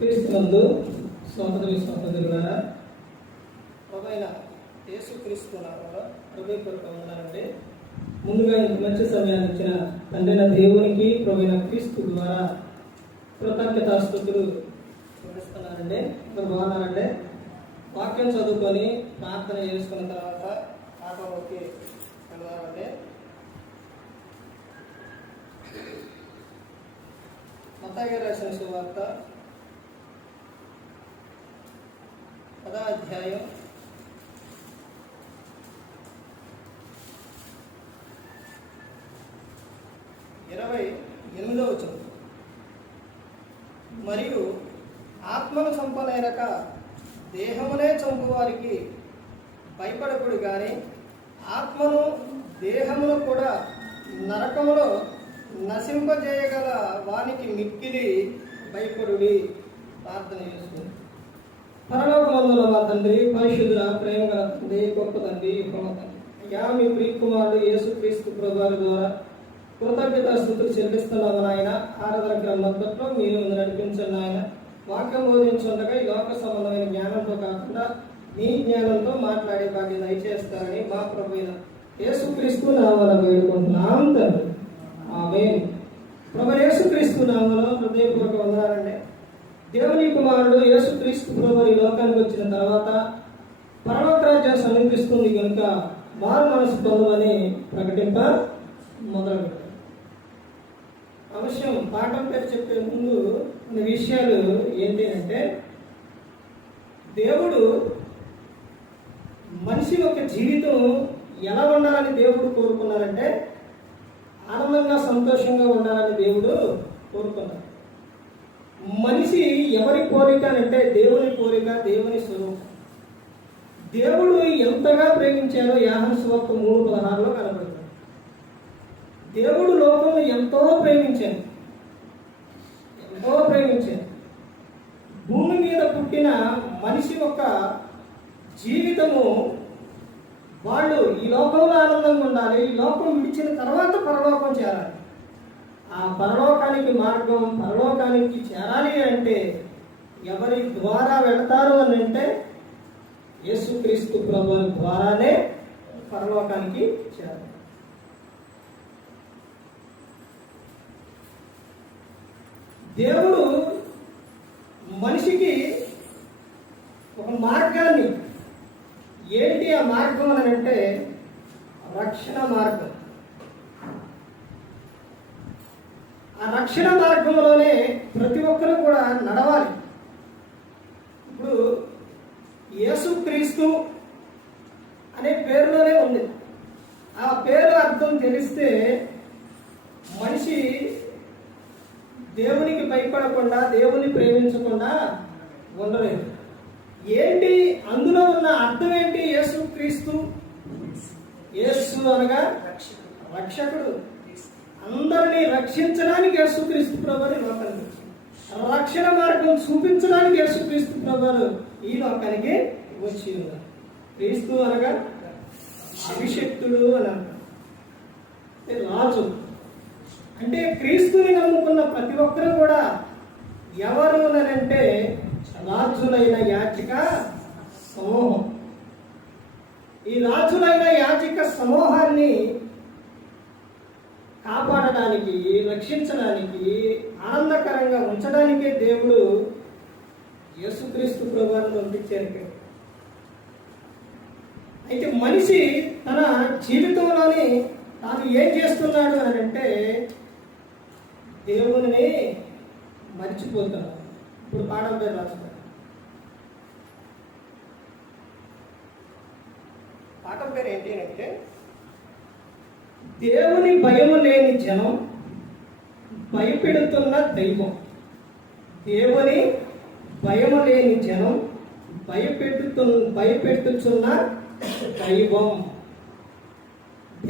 క్రీస్తునందు సోదరులారా, ప్రభువైన యేసుక్రీస్తు నామములో హృదయపూర్వక వందనాలండి. ముందుగా ఇంత మంచి సమయాన్ని ఇచ్చిన తండ్రైన దేవునికి ప్రభువైన క్రీస్తు ద్వారా కృతజ్ఞతాస్తుతులు చూపిస్తున్నానండి. ఇక్కడ బాగున్నానండి. వాక్యం చదువుకొని ప్రార్థన చేసుకున్న తర్వాత ఆటోకి వెళ్దామండి. మత్తయి గారు రాసిన సువార్త 10వ అధ్యాయం 28వ వచనం. మరియు ఆత్మను చంపలేరక దేహమునే చంపువారికి భయపడకుడు కానీ ఆత్మను దేహమును కూడా నరకములో నశింపజేయగల వానికి మిక్కిలి భయపడుడి. ప్రార్థన చేసుకుని. పరలోకమందున మా తండ్రి, పరిశుద్ధుల ప్రేమ గల తండ్రి, గొప్ప తండ్రి, అయ్యా మీ ప్రియకుమారుడు యేసుక్రీస్తు ప్రభువారి ద్వారా కృతజ్ఞతాస్తుతులు చెల్లిస్తున్నాము నాయన. ఆరాధన గ్రంథంలో మీరు నడిపించండి నాయన. వాక్యం బోధించుండగా ఈ లోక సంబంధమైన జ్ఞానంతో కాకుండా నీ జ్ఞానంతో మాట్లాడే భాగ్యం దయచేస్తారని మా ప్రభువైన యేసుక్రీస్తు నామమున వేడుకుంటున్నాం తండ్రి. ఆమేన్. ప్రభువైన యేసుక్రీస్తు నామములో హృదయపూర్వక వందనాలండి. దేవుని కుమారుడు యేసుక్రీస్తు ప్రభువు ఈ లోకానికి వచ్చిన తర్వాత పరలోక రాజ్యం సమీపిస్తుంది కనుక మారు మనసు పొందమని ప్రకటింప మొదలుపెట్టారు. అవశ్యం పాఠం పేరు చెప్పే ముందు కొన్ని విషయాలు ఏంటి అంటే, దేవుడు మనిషి యొక్క జీవితం ఎలా ఉండాలని దేవుడు కోరుకున్నారంటే, ఆనందంగా సంతోషంగా ఉండాలని దేవుడు కోరుకున్నారు. మనిషి ఎవరి కోరిక అంటే దేవుని కోరిక, దేవుని స్వరూపం. దేవుడు ఎంతగా ప్రేమించారో యోహాను సువార్త 3:16 కనబడుతుంది. దేవుడు లోకమును ఎంతో ప్రేమించాడు. భూమి మీద పుట్టిన మనిషి యొక్క జీవితము వాళ్ళు ఈ లోకంలో ఆనందంగా ఉండాలి. ఈ లోకం విడిచిన తర్వాత పరలోకం చేరాలి. ఆ పరలోకానికి మార్గం, పరలోకానికి చేరాలి అంటే ఎవరి ద్వారా వెళతారు అని అంటే యేసుక్రీస్తు ప్రభువు ద్వారానే పరలోకానికి చేరాలి. దేవుడు మనిషికి ఒక మార్గాన్ని, ఏంటి ఆ మార్గం అని అంటే రక్షణ మార్గం. ఆ రక్షణ మార్గంలోనే ప్రతి ఒక్కరూ కూడా నడవాలి. ఇప్పుడు యేసుక్రీస్తు అనే పేరులోనే ఉంది. ఆ పేరు అర్థం తెలిస్తే మనిషి దేవునికి భయపడకుండా, దేవుని ప్రేమించకుండా ఉండలేదు. ఏంటి అందులో ఉన్న అర్థం ఏంటి? యేసుక్రీస్తు, యేసు అనగా రక్షకుడు. అందరినీ రక్షించడానికి యేసుక్రీస్తు ప్రభువుని లోకానికి, రక్షణ మార్గం చూపించడానికి యేసుక్రీస్తు ప్రభువు ఈ లోకానికి వచ్చి ఉన్నారు. క్రీస్తు అనగా అభిషక్తుడు అని అంటారు. రాజు అంటే క్రీస్తుని నమ్ముకున్న ప్రతి ఒక్కరు కూడా ఎవరు అంటే రాజులైన యాజక సమూహం. ఈ రాజులైన యాజక సమూహాన్ని కాపాడడానికి, రక్షించడానికి, ఆనందకరంగా ఉంచడానికే దేవుడు యేసుక్రీస్తు ప్రభువుని పంపించారు. అయితే మనిషి తన జీవితంలోని తాను ఏం చేస్తున్నాడు అని అంటే దేవుని మర్చిపోతున్నాడు. ఇప్పుడు పాఠం పేరు రాస్తారు. పాఠం పేరు ఏంటి అంటే, దేవుని భయము లేని జనం భయపెడుతున్న దైవం. దేవుని భయము లేని జనం భయపెట్టుచున్న దైవం.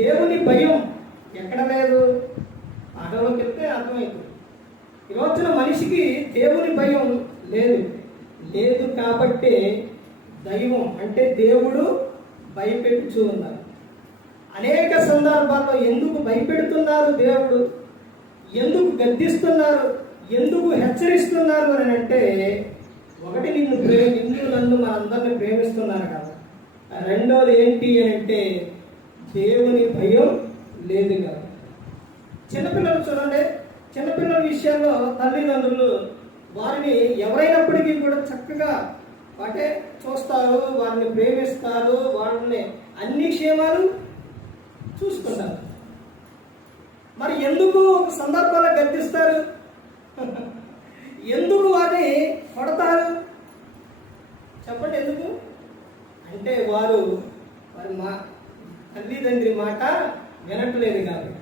దేవుని భయం ఎక్కడ లేదు? పాఠంలోకి వెళ్తే అర్థమవుతుంది. ఈ రోజున మనిషికి దేవుని భయం లేదు కాబట్టి దైవం అంటే దేవుడు భయపెట్టుచూ ఉన్నారు. అనేక సందర్భాల్లో ఎందుకు భయపెడుతున్నారు దేవుడు, ఎందుకు గద్దిస్తున్నారు, ఎందుకు హెచ్చరిస్తున్నారు అని అంటే, ఒకటి నిన్ను నన్ను మనందరిని ప్రేమిస్తున్నారు కదా. రెండోది ఏంటి అని అంటే దేవుని భయం లేదు కదా. చిన్నపిల్లలు చూడండి, చిన్నపిల్లల విషయాల్లో తల్లిదండ్రులు వారిని ఎవరైనప్పటికీ కూడా చక్కగా అంటే చూస్తారు, వారిని ప్రేమిస్తారు, వాళ్ళని అన్ని క్షేమాలు చూసుకుంటారు. మరి ఎందుకు సందర్భాల్లో గద్దిస్తారు? ఎందుకు వారిని కొడతారు? చెప్పండి ఎందుకు అంటే వారి తల్లిదండ్రి మాట వినట్లేదు కాబట్టి.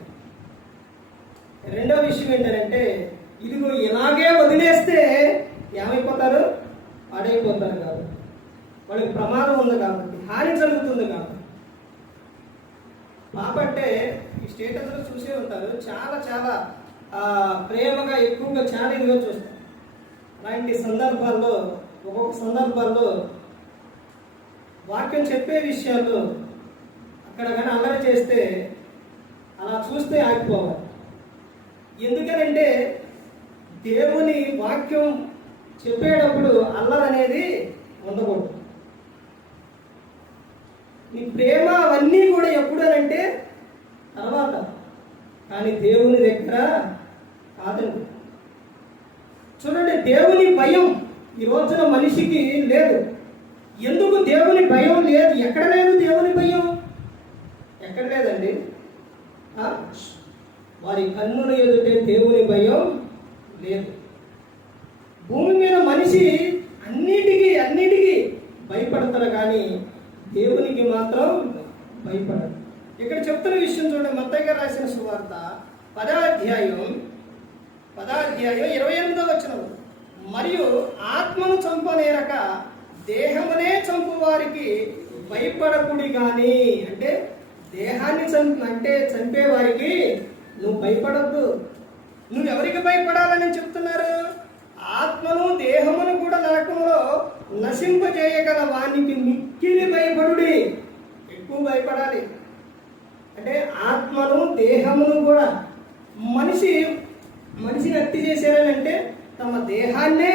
రెండో విషయం ఏంటంటే, ఇదిగో ఇలాగే వదిలేస్తే ఏమైపోతారు? పాడైపోతారు కాబట్టి, వాళ్ళకి ప్రమాదం ఉంది కాబట్టి, హాని జరుగుతుంది కాబట్టి. పాప అంటే ఈ స్టేటస్లో చూసే ఉంటారు, చాలా చాలా ప్రేమగా ఎక్కువగా చాలా ఇదిగా చూస్తారు. అలాంటి సందర్భాల్లో ఒక్కొక్క సందర్భాల్లో వాక్యం చెప్పే విషయాల్లో అక్కడ కానీ అల్లరి చేస్తే అలా చూస్తే ఆగిపోవాలి. ఎందుకనంటే దేవుని వాక్యం చెప్పేటప్పుడు అల్లరి అనేది ఉండకూడదు. నీ ప్రేమ అవన్నీ కూడా ఎప్పుడనంటే తర్వాత, కానీ దేవుని దగ్గర కాదండి. చూడండి, దేవుని భయం ఈ రోజున మనిషికి లేదు. ఎందుకు దేవుని భయం లేదు? ఎక్కడ లేదు దేవుని భయం? ఎక్కడ లేదండి? వారి కన్నుల ఎదుటే దేవుని భయం లేదు. భూమి మీద మనిషి అన్నిటికీ భయపడతారు, కానీ దేవునికి మాత్రం భయపడరు. ఇక్కడ చెప్తున్న విషయం చూడండి, మత్తయి గారు రాసిన సువార్త 10వ అధ్యాయం 28వ వచనం. మరియు ఆత్మను చంపనేరక దేహమునే చంపు వారికి భయపడకుడి గాని, అంటే దేహాన్ని చంపే వారికి నువ్వు భయపడద్దు. నువ్వు ఎవరికి భయపడాలని చెప్తున్నారు? ఆత్మను దేహమును కూడా నరకంలో నశింపజేయగల వానికి మిక్కిలి భయపడుడి. ఎక్కువ భయపడాలి. అంటే ఆత్మను దేహమును కూడా మనిషిని హత్య చేశారని అంటే తమ దేహాన్నే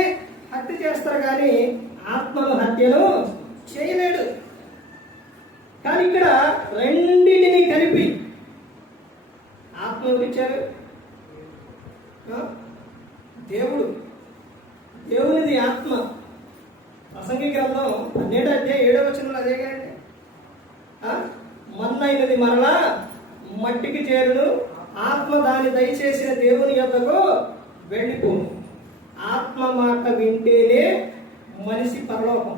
హత్య చేస్తారు, కానీ ఆత్మను హత్యను చేయలేడు. కానీ ఇక్కడ రెండింటిని కలిపి ఆత్మ ఇచ్చారు. దేవునిది ఆత్మ. ప్రసంగి గ్రంథం 12వ అధ్యాయం 7వ వచనంలో అదే కదండి. మన్నైనది మరలా మట్టికి చేరును, ఆత్మ దాని దయచేసిన దేవుని యొద్దకు వెళ్ళిపోను. ఆత్మ మాట వింటేనే మనిషి పరలోకం.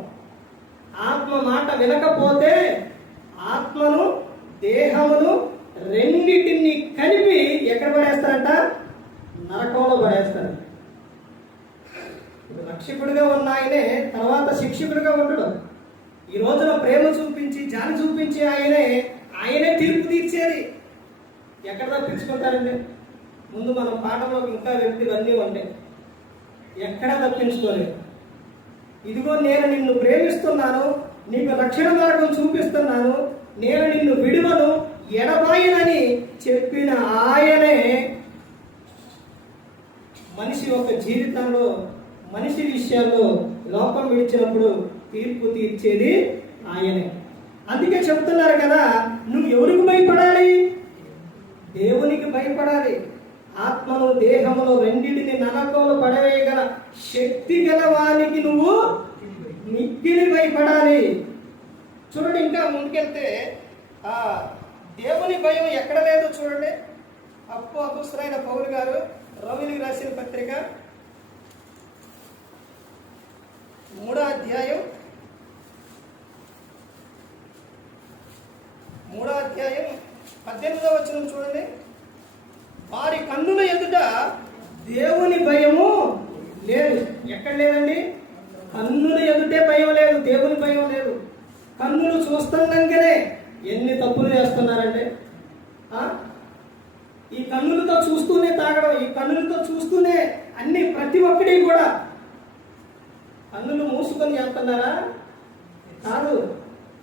ఆత్మ మాట వినకపోతే ఆత్మను దేహమును రెండింటిని కలిపి ఎక్కడ పడేస్తారంట? నరకంలో పడేస్తారు. రక్షకుడిగా ఉన్న ఆయనే తర్వాత శిక్షకుడిగా ఉండడు. ఈ రోజున ప్రేమ చూపించి జాలి చూపించి ఆయనే తీర్పు తీర్చేది. ఎక్కడ తప్పించుకుంటారండి? ముందు మనం పాఠంలోకి ఇంకా వెళ్తే ఇవన్నీ ఉంటాయి. ఎక్కడ తప్పించుకోలేదు. ఇదిగో నేను నిన్ను ప్రేమిస్తున్నాను, నీకు రక్షణ మార్గం చూపిస్తున్నాను, నేను నిన్ను విడువను, ఎడబాయనని చెప్పిన ఆయనే మనిషి యొక్క జీవితంలో, మనిషి విషయాల్లో లోకం విడిచినప్పుడు తీర్పు తీర్చేది ఆయనే. అందుకే చెప్తున్నారు కదా, నువ్వు ఎవరికి భయపడాలి? దేవునికి భయపడాలి. ఆత్మను దేహములో రెండింటిని నరకంలో పడవేయగల శక్తి గల వానికి నువ్వు మిక్కిలి భయపడాలి. చూడండి, ఇంకా ముందుకెళ్తే దేవుని భయం ఎక్కడ లేదో చూడండి. అపోస్తలుడైన పౌలు గారు రోమీయులకు రాసిన పత్రిక 3వ అధ్యాయం 18వ వచనం చూడండి. వారి కన్నుల ఎదుట దేవుని భయము లేదు. ఎక్కడ లేదండి? కన్నుల ఎదుటే భయం లేదు, దేవుని భయం లేదు. కన్నులు చూస్తుండగానే ఎన్ని తప్పులు చేస్తున్నారంటే, ఈ కన్నులతో చూస్తూనే తాగడం, ఈ కన్నులతో చూస్తూనే అన్ని ప్రతి ఒక్కటి కూడా. కన్నులు మూసుకొని చేస్తున్నారా? కాదు,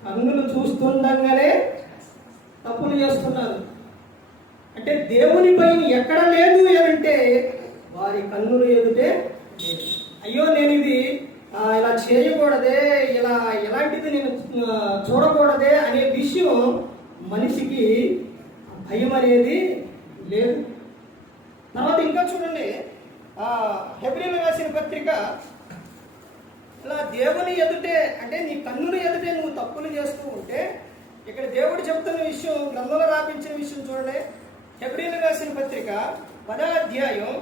కన్నులు చూస్తుండగానే తప్పులు చేస్తున్నారు. అంటే దేవుని భయం ఎక్కడ లేదు అంటే వారి వారి కన్నుల ఎదుటే లేదు. అయ్యో నేను ఇది ఇలా చేయకూడదే, ఇలా ఎలాంటిది నేను చూడకూడదే అనే విషయం మనిషికి భయం అనేది లేదు. తర్వాత ఇంకా చూడండి, హెబ్రీయులకు రాసిన పత్రిక ఇలా దేవుని ఎదుటే అంటే నీ కన్నుల ఎదుటే నువ్వు తప్పులు చేస్తూ ఉంటే, ఇక్కడ దేవుడు చెప్తున్న విషయం, గ్రంథంలో రాపించిన విషయం చూడండి. హెబ్రీయులకు రాసిన పత్రిక 10వ అధ్యాయం,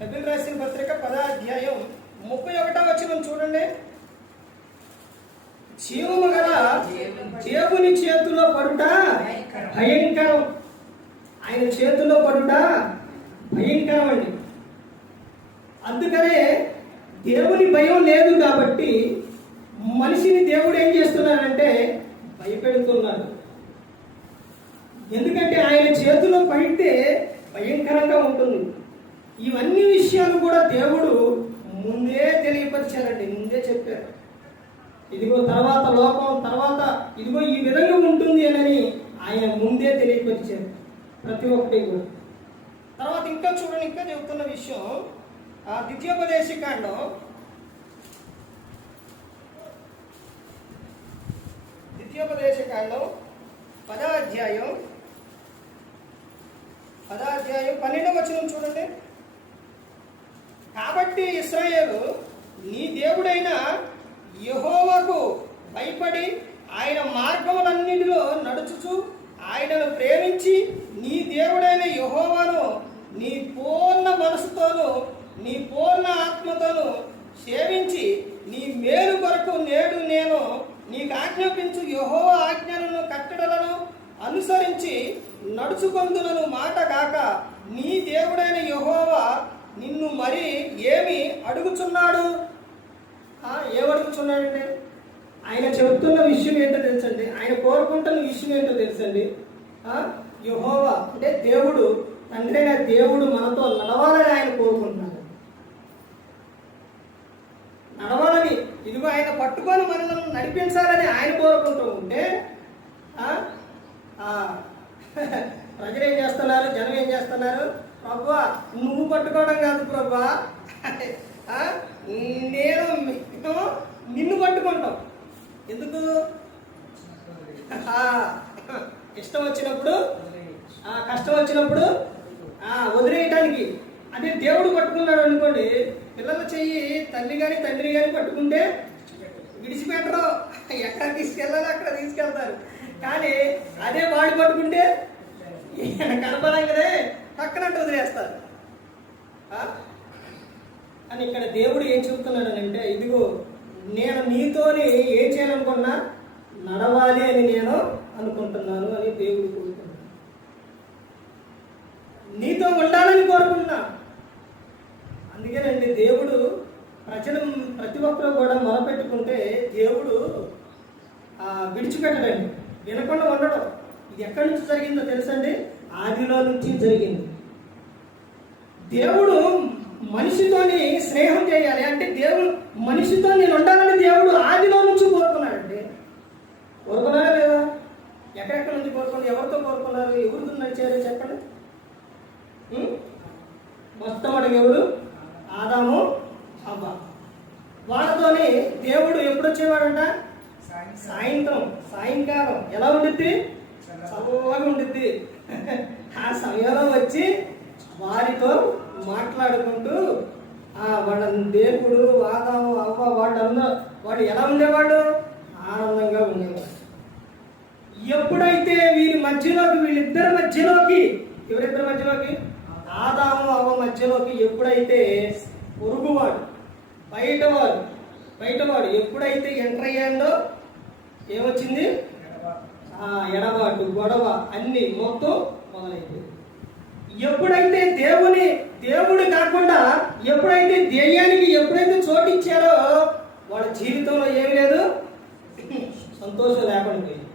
హెబ్రీయులకు రాసిన పత్రిక 10వ అధ్యాయం 31వ వచనం చూడండి. జీవము గల దేవుని చేతిలో పడుట భయంకరం. ఆయన చేతిలో పడుట భయంకరం అండి. అందుకనే దేవుని భయం లేదు కాబట్టి మనిషిని దేవుడు ఏం చేస్తున్నాడంటే భయపెడుతున్నాడు. ఎందుకంటే ఆయన చేతిలో పడితే భయంకరంగా ఉంటుంది. ఇవన్నీ విషయాలు కూడా దేవుడు ముందే తెలియపరిచారండి, ముందే చెప్పారు. ఇదిగో తర్వాత లోకం, తర్వాత ఇదిగో ఈ విధంగా ఉంటుంది అని ఆయన ముందే తెలియపరిచారు ప్రతి ఒక్కటి కూడా. తర్వాత ఇంకా చూడండి, ఇంకా చెబుతున్న విషయం ద్వితీయోపదేశకాండం 10వ అధ్యాయం 12వ వచనం చూడండి. కాబట్టి ఇశ్రాయేలు నీ దేవుడైన యెహోవాకు భయపడి ఆయన మార్గములన్నిటిలో నడుచుచు ఆయనను ప్రేమించి నీ దేవుడైన యెహోవాను నీ పూర్ణ మనసుతోను నీ పూర్ణ ఆత్మతోను సేవించి నీ మేలు కొరకు నేడు నేను నీకు ఆజ్ఞాపించు యెహోవా ఆజ్ఞలను కట్టడలను అనుసరించి నడుచుకొందులను మాట కాక నీ దేవుడైన యెహోవా నిన్ను మరి ఏమి అడుగుచున్నాడు? ఏమడుగుతున్నాడంటే ఆయన చెబుతున్న విషయం ఏంటో తెలుసండి, ఆయన కోరుకుంటున్న విషయం ఏంటో తెలుసండి. యెహోవా అంటే దేవుడు, తండ్రి అయిన దేవుడు మనతో నడవాలని ఆయన కోరుకుంటున్నాడు. నడవాలని, ఇదిగో ఆయన పట్టుకొని మనల్ని నడిపించాలని ఆయన కోరుకుంటూ ఉంటే ప్రజలు ఏం చేస్తున్నారు, జనం ఏం చేస్తున్నారు? ప్రభువా నువ్వు పట్టుకోవడం కాదు ప్రభువా, నేను నిన్ను పట్టుకుంటాం. ఎందుకు? ఇష్టం వచ్చినప్పుడు, కష్టం వచ్చినప్పుడు వదిలేయటానికి. అదే దేవుడు పట్టుకున్నాడు అనుకోండి, పిల్లల చెయ్యి తల్లి కానీ తండ్రి కానీ పట్టుకుంటే విడిచిపెట్టరు, ఎక్కడ తీసుకెళ్ళాలో అక్కడ తీసుకెళ్తారు. కానీ అదే వాడు పట్టుకుంటే కనపడంగానే పక్కనట్టు వదిలేస్తారు. అని ఇక్కడ దేవుడు ఏం చెబుతున్నాడు అంటే, ఇదిగో నేను నీతోని ఏం చేయాలనుకున్నా నడవాలి అని నేను అనుకుంటున్నాను అని దేవుడు కోరుకుంటున్నాను. నీతో ఉండాలని కోరుకుంటున్నా. అందుకేనండి దేవుడు ప్రజలు ప్రతి ఒక్కరూ కూడా మొరపెట్టుకుంటే దేవుడు విడిచిపెట్టడండి, వినకుండా ఉండడం. ఇది ఎక్కడి నుంచి జరిగిందో తెలుసండి? ఆదిలో నుంచి జరిగింది. దేవుడు మనిషితోని స్నేహం చేయాలి అంటే, దేవుడు మనిషితో నేను ఉండాలని దేవుడు ఆదిలో నుంచి కోరుకున్నాడండి. కోరుకున్నారా లేదా? ఎక్కడెక్కడ నుంచి కోరుకున్నారు? ఎవరితో కోరుకున్నారు? ఎవరితో నడిచారు చెప్పండి. మొట్టమొదటి ఎవరు? ఆదాము, హవ్వ. వాళ్ళతోని దేవుడు ఎప్పుడు వచ్చేవాడంట? సాయంకాలం. ఎలా ఉండిద్ది? చల్లగా ఉండిద్ది. ఆ సమయంలో వచ్చి వారితో మాట్లాడుకుంటూ వాళ్ళ దేవుడు ఆదాము అవ్వ వాడు ఎలా ఉండేవాడు? ఆనందంగా ఉండేవాడు. ఎప్పుడైతే వీళ్ళిద్దరి మధ్యలోకి ఎవరిద్దరి మధ్యలోకి? ఆదాము అవ్వ మధ్యలోకి ఎప్పుడైతే పొరుగువాడు బయటవాడు ఎప్పుడైతే ఎంటర్ అయ్యాడో ఏమొచ్చింది? ఎడబాటు, గొడవ అన్ని మొత్తం మొదలైపోయింది. ఎప్పుడైతే దేవుడు కాకుండా ఎప్పుడైతే దెయ్యానికి ఎప్పుడైతే చోటు ఇచ్చారో వాళ్ళ జీవితంలో ఏమి లేదు, సంతోషం లేకుండా పోయింది.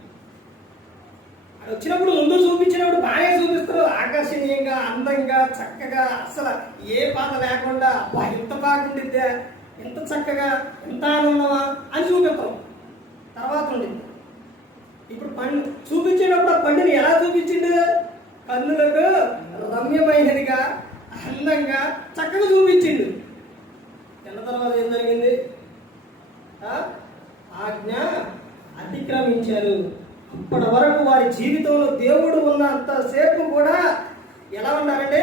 వచ్చినప్పుడు ముందు చూపించినప్పుడు బాగా చూపిస్తారు, ఆకర్షణీయంగా, అందంగా, చక్కగా, అసలు ఏ బాధ లేకుండా ఎంత బాగుండిద్దా, ఎంత చక్కగా, ఎంత ఆనందమా అని చూపిస్తాం. తర్వాత ఉండింది. ఇప్పుడు పండు చూపించేటప్పుడు ఆ పండుని ఎలా చూపించిండు? కన్నులకు రమ్యమైనదిగా, అందంగా చక్కగా చూపించిండు. తిన్న తర్వాత ఏం జరిగింది? ఆజ్ఞ అతిక్రమించారు. అప్పటి వరకు వారి జీవితంలో దేవుడు ఉన్నంతసేపు కూడా ఎలా ఉన్నారంటే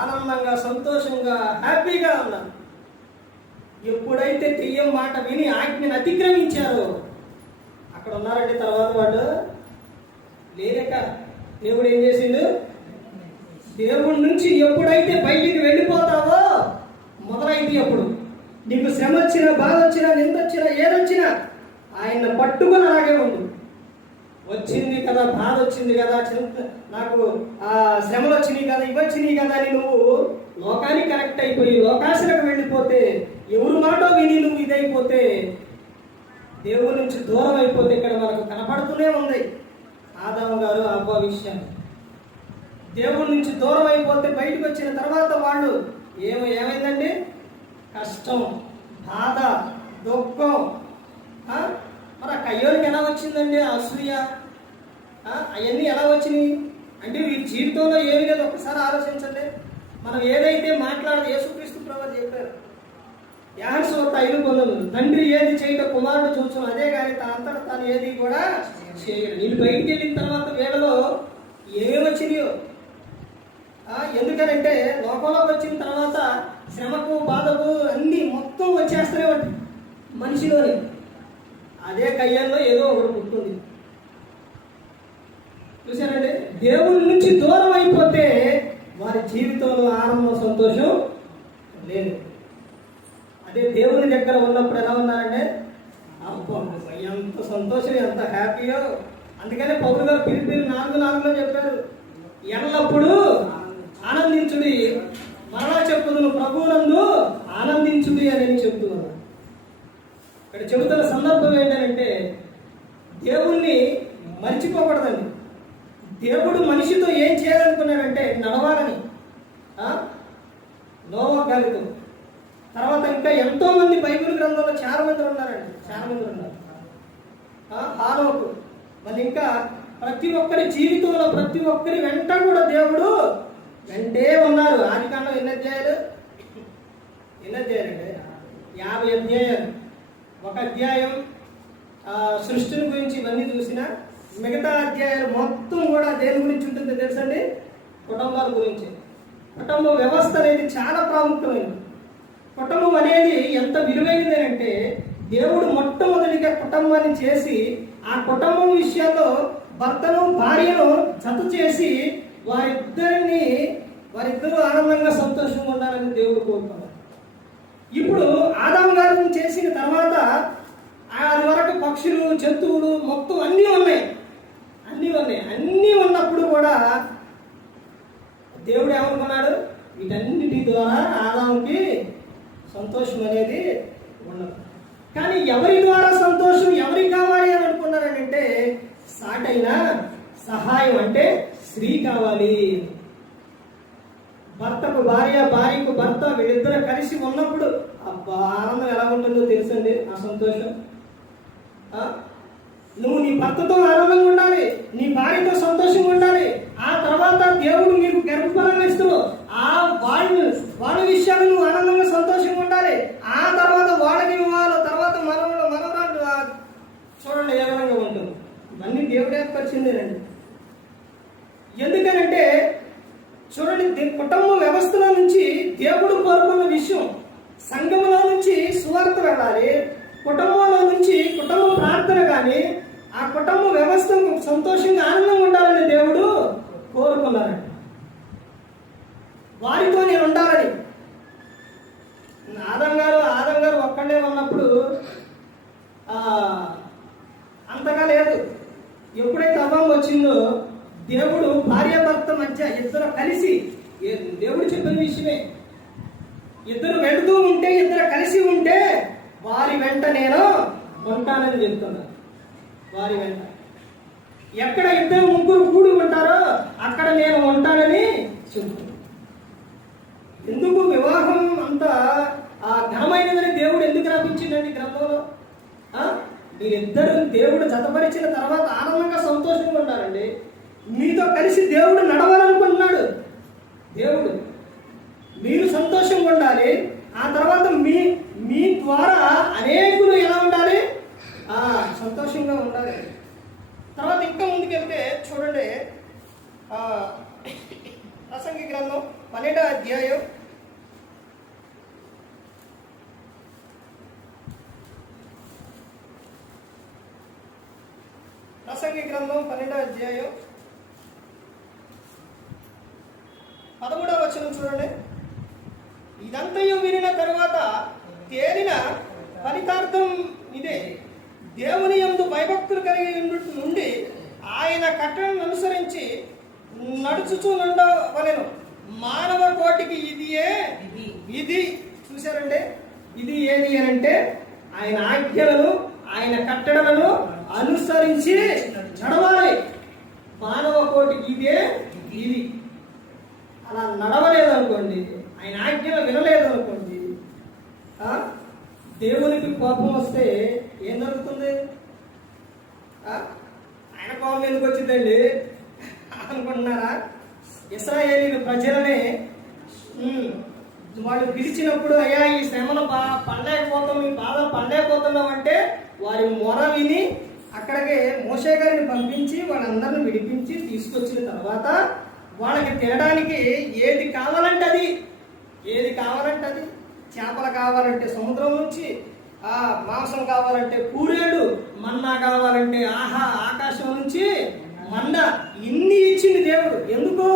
ఆనందంగా, సంతోషంగా, హ్యాపీగా ఉన్నారు. ఎప్పుడైతే దెయ్యం మాట విని ఆజ్ఞను అతిక్రమించారో అక్కడ ఉన్నారంటే తర్వాత వాడు లేక దేవుడు ఏం చేసిండు? దేవుడి నుంచి ఎప్పుడైతే బయటికి వెళ్ళిపోతావో మొదలైంది. అప్పుడు నీకు శ్రమ వచ్చినా, బాధ వచ్చినా, నింద వచ్చినా, ఏదొచ్చినా ఆయన పట్టుకొని అలాగే ఉండు. వచ్చింది కదా, బాధ వచ్చింది కదా, నాకు ఆ శ్రమలు వచ్చినాయి కదా, ఇవి వచ్చినాయి కదా అని నువ్వు లోకానికి కనెక్ట్ అయిపోయి లోకాశలకు వెళ్ళిపోతే, ఎవరు మాటో విని నువ్వు ఇదైపోతే, దేవుడి నుంచి దూరం అయిపోతే ఇక్కడ మనకు కనపడుతూనే ఉంది ఆదాము గారు అవ్వ విషయం. దేవుడి నుంచి దూరం అయిపోతే బయటకు వచ్చిన తర్వాత వాళ్ళు ఏమైందండి? కష్టం, బాధ, దుఃఖం. మరి ఆ కయ్యోనికి ఎలా వచ్చిందండి అసూయ? అవన్నీ ఎలా వచ్చినాయి అంటే వీరి జీవితంలో ఏమి లేదు. ఒక్కసారి ఆలోచించండి. మనం ఏదైతే మాట్లాడదు యేసుక్రీస్తు ప్రభువు చెప్పారు, యోహాను సువార్త 5:19, తండ్రి ఏది చేయటం కుమారుడు చూచును, అదే కానీ తనంతట తాను ఏది కూడా చేయడు. వీళ్ళు బయటికి వెళ్ళిన తర్వాత వీళ్ళలో ఏమేమి వచ్చినాయో. ఎందుకనంటే లోకంలోకి వచ్చిన తర్వాత శ్రమకు, బాధకు అన్నీ మొత్తం వచ్చేస్తూనే ఉంటాయి మనిషిలోని. అదే కయ్యాల్లో ఏదో ఒకటి పుట్టింది. చూసారండి, దేవుడి నుంచి దూరం అయిపోతే వారి జీవితంలో ఆనందం, సంతోషం లేదు. అదే దేవుని దగ్గర ఉన్నప్పుడు ఎలా ఉన్నారంటే ఎంత సంతోషం, ఎంత హ్యాపీయో. అందుకనే పౌలు గారు పిలిపి 4:4 చెప్పారు, ఎల్లప్పుడూ ఆనందించుడి, మరలా చెప్పుదును ప్రభువునందు ఆనందించుడి అని చెప్తున్నారు. ఇక్కడ చెబుతున్న సందర్భం ఏంటంటే దేవుణ్ణి మర్చిపోకూడదండి. దేవుడు మనిషితో ఏం చేయాలనుకున్నాడంటే నడవాలని. నోవా గారితో తర్వాత ఇంకా ఎంతో మంది బైబిల్ గ్రంథంలో చాలా మంది ఉన్నారండి, చాలా మంది ఉన్నారు. హానోకు, మళ్ళీ ఇంకా ప్రతి ఒక్కరి జీవితంలో ప్రతి ఒక్కరి వెంట కూడా దేవుడు వెంటే ఉన్నారు. ఆదికాండం ఎన్ని అధ్యాయాలు? 50 అధ్యాయాలు. ఒక అధ్యాయం సృష్టిని గురించి ఇవన్నీ చూసిన, మిగతా అధ్యాయాలు మొత్తం కూడా దేని గురించి ఉంటుందో తెలుసండి? కుటుంబాల గురించి. కుటుంబ వ్యవస్థ అనేది చాలా ప్రాముఖ్యమైనది. కుటుంబం అనేది ఎంత విలువైనది అంటే దేవుడు మొట్టమొదటిగా కుటుంబాన్ని చేసి ఆ కుటుంబం విషయాల్లో భర్తను, భార్యను జత చేసి వారిద్దరూ ఆనందంగా, సంతోషంగా ఉండాలని దేవుడు కోరుకున్నాడు. ఇప్పుడు ఆదాము గారిని చేసిన తర్వాత అది వరకు పక్షులు, జంతువులు మొత్తం అన్నీ ఉన్నాయి. అన్నీ ఉన్నప్పుడు కూడా దేవుడు ఏమనుకున్నాడు? వీటన్నిటి ద్వారా ఆదాముకి సంతోషం అనేది ఉండదు. కానీ ఎవరి ద్వారా సంతోషం ఎవరికి కావాలి అని అనుకున్నారంటే సాటైన సహాయం అంటే స్త్రీ కావాలి. భర్తకు భార్య, భార్యకు భర్త, వీళ్ళిద్దరూ కలిసి ఉన్నప్పుడు అబ్బా ఆనందం ఎలా ఉంటుందో తెలుసండి. ఆ సంతోషం నువ్వు నీ భర్తతో ఆనందంగా ఉండాలి, నీ భార్యతో సంతోషంగా ఉండాలి. ఆ తర్వాత దేవుడు నీకు గర్భఫలం ఇస్తూ వాళ్ళ విషయాలు నువ్వు ఆనందంగా, సంతోషంగా ఉండాలి. ఆ తర్వాత వాళ్ళకి వివాహాలు, తర్వాత మనవరాలు చూడండి ఏ విధంగా ఉంటుంది. ఇవన్నీ దేవుడు ఏర్పరిచిందేనండి. ఎందుకనంటే చూడండి, కుటుంబ వ్యవస్థలో నుంచి దేవుడు కోరుకున్న విషయం, సంఘంలో నుంచి సువార్త వెళ్ళాలి, కుటుంబంలో నుంచి కుటుంబ ప్రార్థన కానీ ఆ కుటుంబ వ్యవస్థ సంతోషంగా, ఆనందంగా ఉండాలని దేవుడు కోరుకున్నారండి. వారితో నేను ఉండాలని. ఆదం గారు ఒక్కడే ఉన్నప్పుడు అంతగా లేదు. ఎప్పుడైతే అభావం వచ్చిందో దేవుడు భార్యాభర్త మధ్య ఇద్దరు కలిసి, దేవుడు చెప్పిన విషయమే, ఇద్దరు వెళుతూ ఉంటే, ఇద్దరు కలిసి ఉంటే వారి వెంట నేను ఉంటానని చెప్తున్నారు. వారి వెంట ఎక్కడ ఇద్దరు ముగ్గురు కూడి ఉంటారో అక్కడ నేను ఉంటానని చెప్తున్నాను. ఎందుకు వివాహం అంత ఘనమైనదని దేవుడు ఎందుకు రాపించిందండి గ్రంథంలో? మీరిద్దరు దేవుడు జతపరిచిన తర్వాత ఆనందంగా, సంతోషంగా ఉండాలండి. మీతో కలిసి దేవుడు నడవాలనుకుంటున్నాడు. దేవుడు చూడండి, ప్రసంగి గ్రంథం 12వ అధ్యాయం 13వ వచనం చూడండి. ఇదంతయు వినిన తరువాత తేలిన ఫలితార్థం ఇదే, దేవుని యందు భయభక్తులు కలిగి నుండి ఆయన కట్టడలను అనుసరించి నడుచుచూ ఉండవలెను. మానవ కోటికి ఇది చూశారండి. ఇది ఏది అంటే ఆయన ఆజ్ఞలను, ఆయన కట్టడలను అనుసరించి నడవాలి. మానవ కోటికి ఇది. అలా నడవలేదు అనుకోండి, ఆయన ఆజ్ఞలు వినలేదు అనుకోండి, దేవునికి కోపం వస్తే ఏం జరుగుతుంది? ఆయన కోపం ఎందుకు వచ్చిందండి అనుకుంటున్నారా? ఇశ్రాయేలీయుల ప్రజలనే వాళ్ళు పిలిచినప్పుడు, అయ్యా ఈ శ్రమను పడలేకపోతాం, ఈ బాధలు పడలేకపోతున్నాం అంటే వారి మొర విని అక్కడికి మోషే గారిని పంపించి వాళ్ళందరిని విడిపించి తీసుకొచ్చిన తర్వాత వాళ్ళకి తినడానికి ఏది కావాలంటే అది చేపలు కావాలంటే సముద్రం నుంచి, మాంసం కావాలంటే పూరేడు, మన్నా కావాలంటే ఆకాశం నుంచి మన్నా, ఇన్ని ఇచ్చింది దేవుడు. ఎందుకు?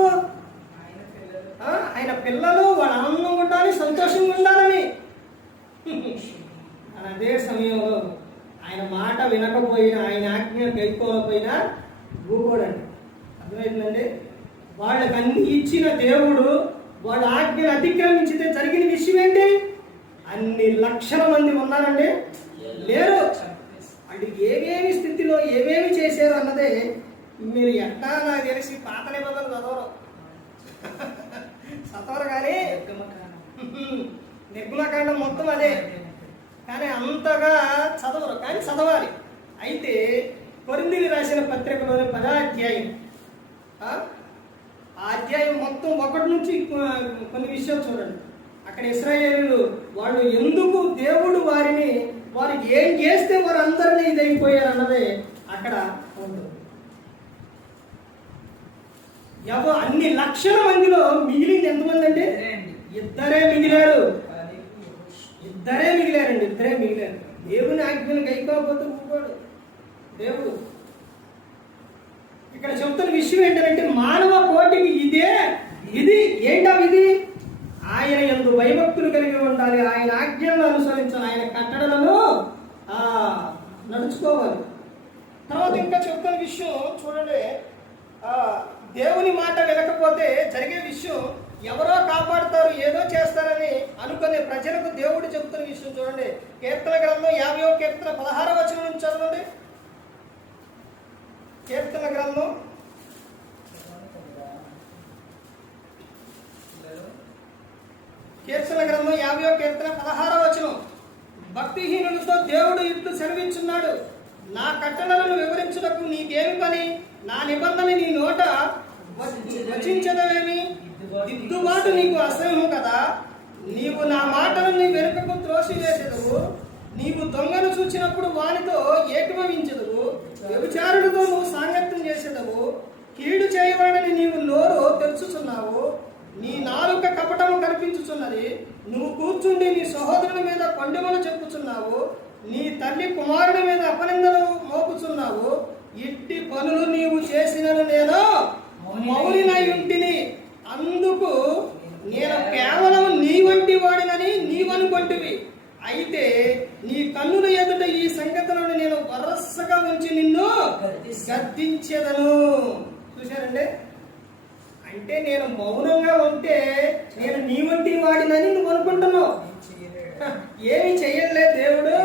ఆయన పిల్లలు వాళ్ళ ఆనందంగా ఉండాలి, సంతోషంగా ఉండాలని. అదే సమయంలో ఆయన మాట వినకపోయినా, ఆయన ఆజ్ఞ గైకోకపోయినా ఊకోడండి. అర్థమవుతుందండి? వాళ్ళకి అన్ని ఇచ్చిన దేవుడు వాళ్ళ ఆజ్ఞను అతిక్రమించితే జరిగిన విషయం ఏంటి? అన్ని లక్షల మంది ఉన్నారండి, లేరు. వాళ్ళు ఏమేమి స్థితిలో ఏమేమి చేశారు అన్నదే మీరు ఎట్టా నాకు తెలిసి పాత నిబంధనలు చదవరు కానీ నిర్గమకాండం మొత్తం అదే, కానీ అంతగా చదవరు, కానీ చదవాలి. అయితే కొరింథీయులు రాసిన పత్రికలోని 10వ అధ్యాయం, ఆ అధ్యాయం మొత్తం 1 నుంచి కొన్ని విషయాలు చూడండి. అక్కడ ఇశ్రాయేలీయులు వాళ్ళు ఎందుకు దేవుడు వారు ఏం చేస్తే వారు అందరినీ ఇదైపోయారు అన్నదే అక్కడ ఉంటుంది. అన్ని లక్షల మందిలో మిగిలింది ఎంతమంది అంటే ఇద్దరే మిగిలారండి. దేవుని ఆజ్ఞను గైకోకపోతే ఊరుకోడు దేవుడు. ఇక్కడ చెప్తున్న విషయం ఏంటంటే మానవ కోటికి ఇది ఏంటా విధి? ఆయన యందు భయభక్తులు కలిగి ఉండాలి, ఆయన ఆజ్ఞలను అనుసరించాలి, ఆయన కట్టడలను నడుచుకోవాలి. తర్వాత ఇంకా చెప్తున్న విషయం చూడండి, దేవుని మాట వినకపోతే జరిగే విషయం, ఎవరో కాపాడుతారు, ఏదో చేస్తారని అనుకునే ప్రజలకు దేవుడు చెప్తున్న విషయం చూడండి. కీర్తన గ్రంథం 50వ కీర్తన 16వ వచనం నుంచి చదవండి. కీర్తన గ్రంథం 50వ కీర్తన 16వ వచనం. భక్తిహీనులతో దేవుడు ఇట్లు సెలవించున్నాడు, నా కట్టడలను వివరించుటకు నీకేమి పని? నా నిబంధన నీ నోట వచించదవేమి? దిద్దుబాటు నీకు అసహ్యం కదా. నీవు నా మాటలను నీ వెనుకకు త్రోసివేసెదవు. నీవు దొంగను చూచినప్పుడు వానితో ఏకీభవించెదవు. వ్యభిచారులతో నువ్వు సాంగత్యం చేసేదవు. కీడు చేయబడని నీవు నోరు తెరుచుచున్నావు. నీ నాలుక కపటము కనిపించుచున్నది. నువ్వు కూర్చుండి నీ సహోదరుని మీద కొండెములు చెప్పుచున్నావు. నీ తల్లి కుమారుడి మీద అపనిందలు మోపుచున్నావు. ఇట్టి పనులు నీవు చేసినను నేను మౌనినై ఉంటిని. అందుకు నేను కేవలం నీ వంటి వాడినని నీవనుకొంటివి. అయితే నీ కన్నుల ఎదుట ఈ సంగతులను నేను వరసగా ఉంచి నిన్ను గద్దించెదను. చూశారండి? అంటే నేను మౌనంగా ఉంటే నేను నీ వంటి వాడినని నువ్వు అనుకుంటున్నావు. ఏమి చెయ్యలేదు దేవుడు.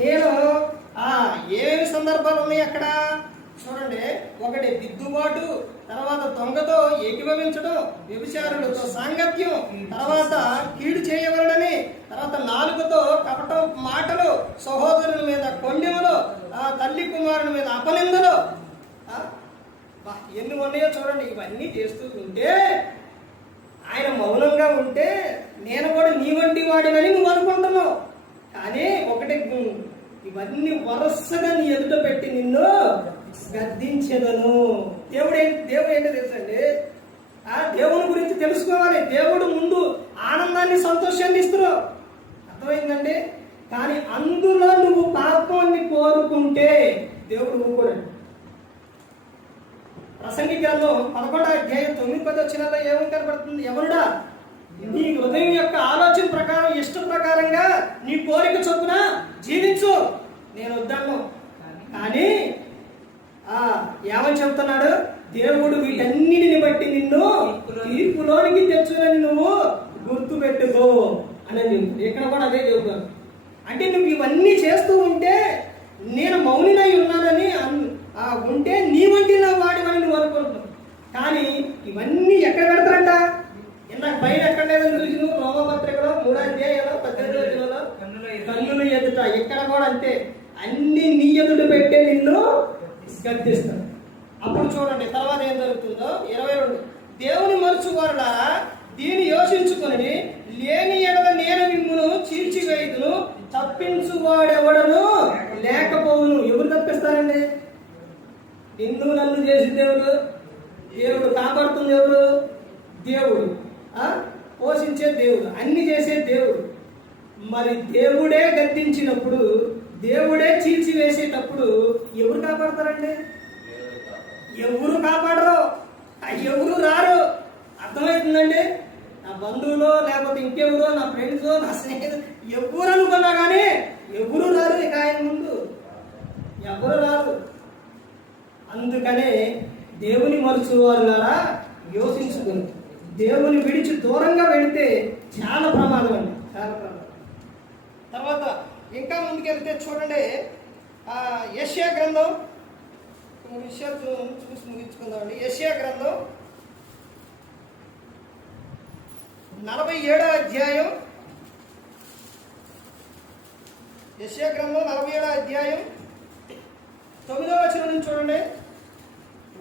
నేను ఏమి సందర్భాలు ఉన్నాయి అక్కడ చూడండి. ఒకటి దిద్దుబాటు, తర్వాత దొంగతో ఏకీభవించడం, వ్యభిచారులతో సాంగత్యం, తర్వాత కీడు చేయవలనని, తర్వాత నాలుగుతో కపట మాటలు, సహోదరుల మీద కొండెములు, తల్లి కుమారుని మీద అపనిందలు, ఎన్ని ఉన్నాయో చూడండి. ఇవన్నీ చేస్తూ ఉంటే ఆయన మౌనంగా ఉంటే నేను కూడా నీ వంటి వాడినని నువ్వు అనుకుంటున్నావు. కానీ ఒకటి, ఇవన్నీ వరుసగా నీ ఎదుట పెట్టి నిన్ను గద్దించెదను. దేవుడు ఏంటో తెలుసండి, దేవుని గురించి తెలుసుకోవాలి. దేవుడు ముందు ఆనందాన్ని, సంతోషాన్ని ఇస్తారు, అర్థమైందండి. కానీ అందులో నువ్వు పాపాన్ని కోరుకుంటే దేవుడు ఊరుకోడండి. ప్రసంగి గ్రంథం 11వ అధ్యాయం 9-10 వచనాల్లో ఏమని కనబడుతుంది? ఎవరుడా నీ హృదయం యొక్క ఆలోచన ప్రకారం, ఇష్ట ప్రకారంగా నీ కోరిక చొప్పున జీవించు, నేను వద్దాను. కానీ ఏమని చెప్తున్నాడు? దేవుడు వీటన్నిటిని బట్టి నిన్ను తీర్పులోనికి తెచ్చునని నువ్వు గుర్తు పెట్టుకో అనేది. ఇక్కడ కూడా అదే చెబుతాను. అంటే నువ్వు ఇవన్నీ చేస్తూ ఉంటే నేను మౌనినై ఉన్నానని ఉంటే నీ వంటి నా వాడివని నువ్వు అనుకుంటున్నావు. కానీ ఇవన్నీ ఎక్కడ పెడతారంట? ఇందాక పైన ఎక్కడ లేదని చూసి రోమపత్రికలో 3వ అధ్యాయంలో 18వ వచనంలో కన్నుల ఎదుట, ఇక్కడ కూడా అంతే, అన్ని నీ ఎదుట పెట్టే నిన్ను గద్దిస్తాడు. అప్పుడు చూడండి తర్వాత ఏం జరుగుతుందో. 22 దేవుని మరుచువారులా దీన్ని యోచించుకొని లేని ఎడల నేను మిమ్మును చీల్చివేయుదును, తప్పించువాడెవడను లేకపోవును. ఎవరు తప్పిస్తారండి? నిన్ను నన్ను చేసి దేవుడు కాపాడుతుంది ఎవరు? దేవుడు. పోషించే దేవుడు, అన్ని చేసే దేవుడు. మరి దేవుడే గద్దించినప్పుడు, దేవుడే చీల్చివేసేటప్పుడు ఎవరు కాపాడతారండి? ఎవరు కాపాడరు, ఎవరు రారు. అర్థమవుతుందండి? నా బంధువులో లేకపోతే ఇంకెవరో, నా ఫ్రెండ్స్, నా స్నేహితులు ఎవరు అనుకున్నా కానీ ఎవరు రారు. ఇక ఆయన ముందు ఎవరు రారు. అందుకనే దేవుని మరుచువారులారా యోచించుకుని దేవుని విడిచి దూరంగా వెళితే చాలా ప్రమాదం అండి, చాలా ప్రమాదం. తర్వాత ఇంకా ముందుకెళ్తే చూడండి, యెషయా గ్రంథం, కొన్ని విషయాలు చూసి ముగించుకుందామండి. యెషయా గ్రంథం 47వ అధ్యాయం, యెషయా గ్రంథం 47వ అధ్యాయం 9వ వచనం నుంచి చూడండి.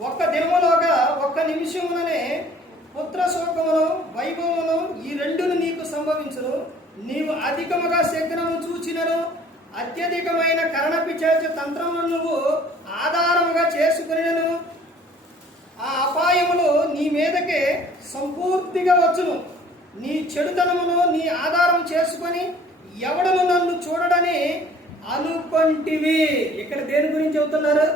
ఒక్క దినములోగా, ఒక్క నిమిషముననే పుత్ర శోకమును వైభవమును ఈ రెండును నీకు సంభవించును. నీవు అధికముగా శగ్నము చూచినను, అత్యధికమైన కరణపిశాచ తంత్రమును నువ్వు ఆధారముగా చేసుకునినను, ఆ అపాయములు నీ మీదకే సంపూర్తిగా వచ్చును. నీ చెడుతనమును నీ ఆధారం చేసుకొని ఎవడను నన్ను చూడడని అనుకొంటివి. ఇక్కడ దేని గురించి చెబుతున్నారు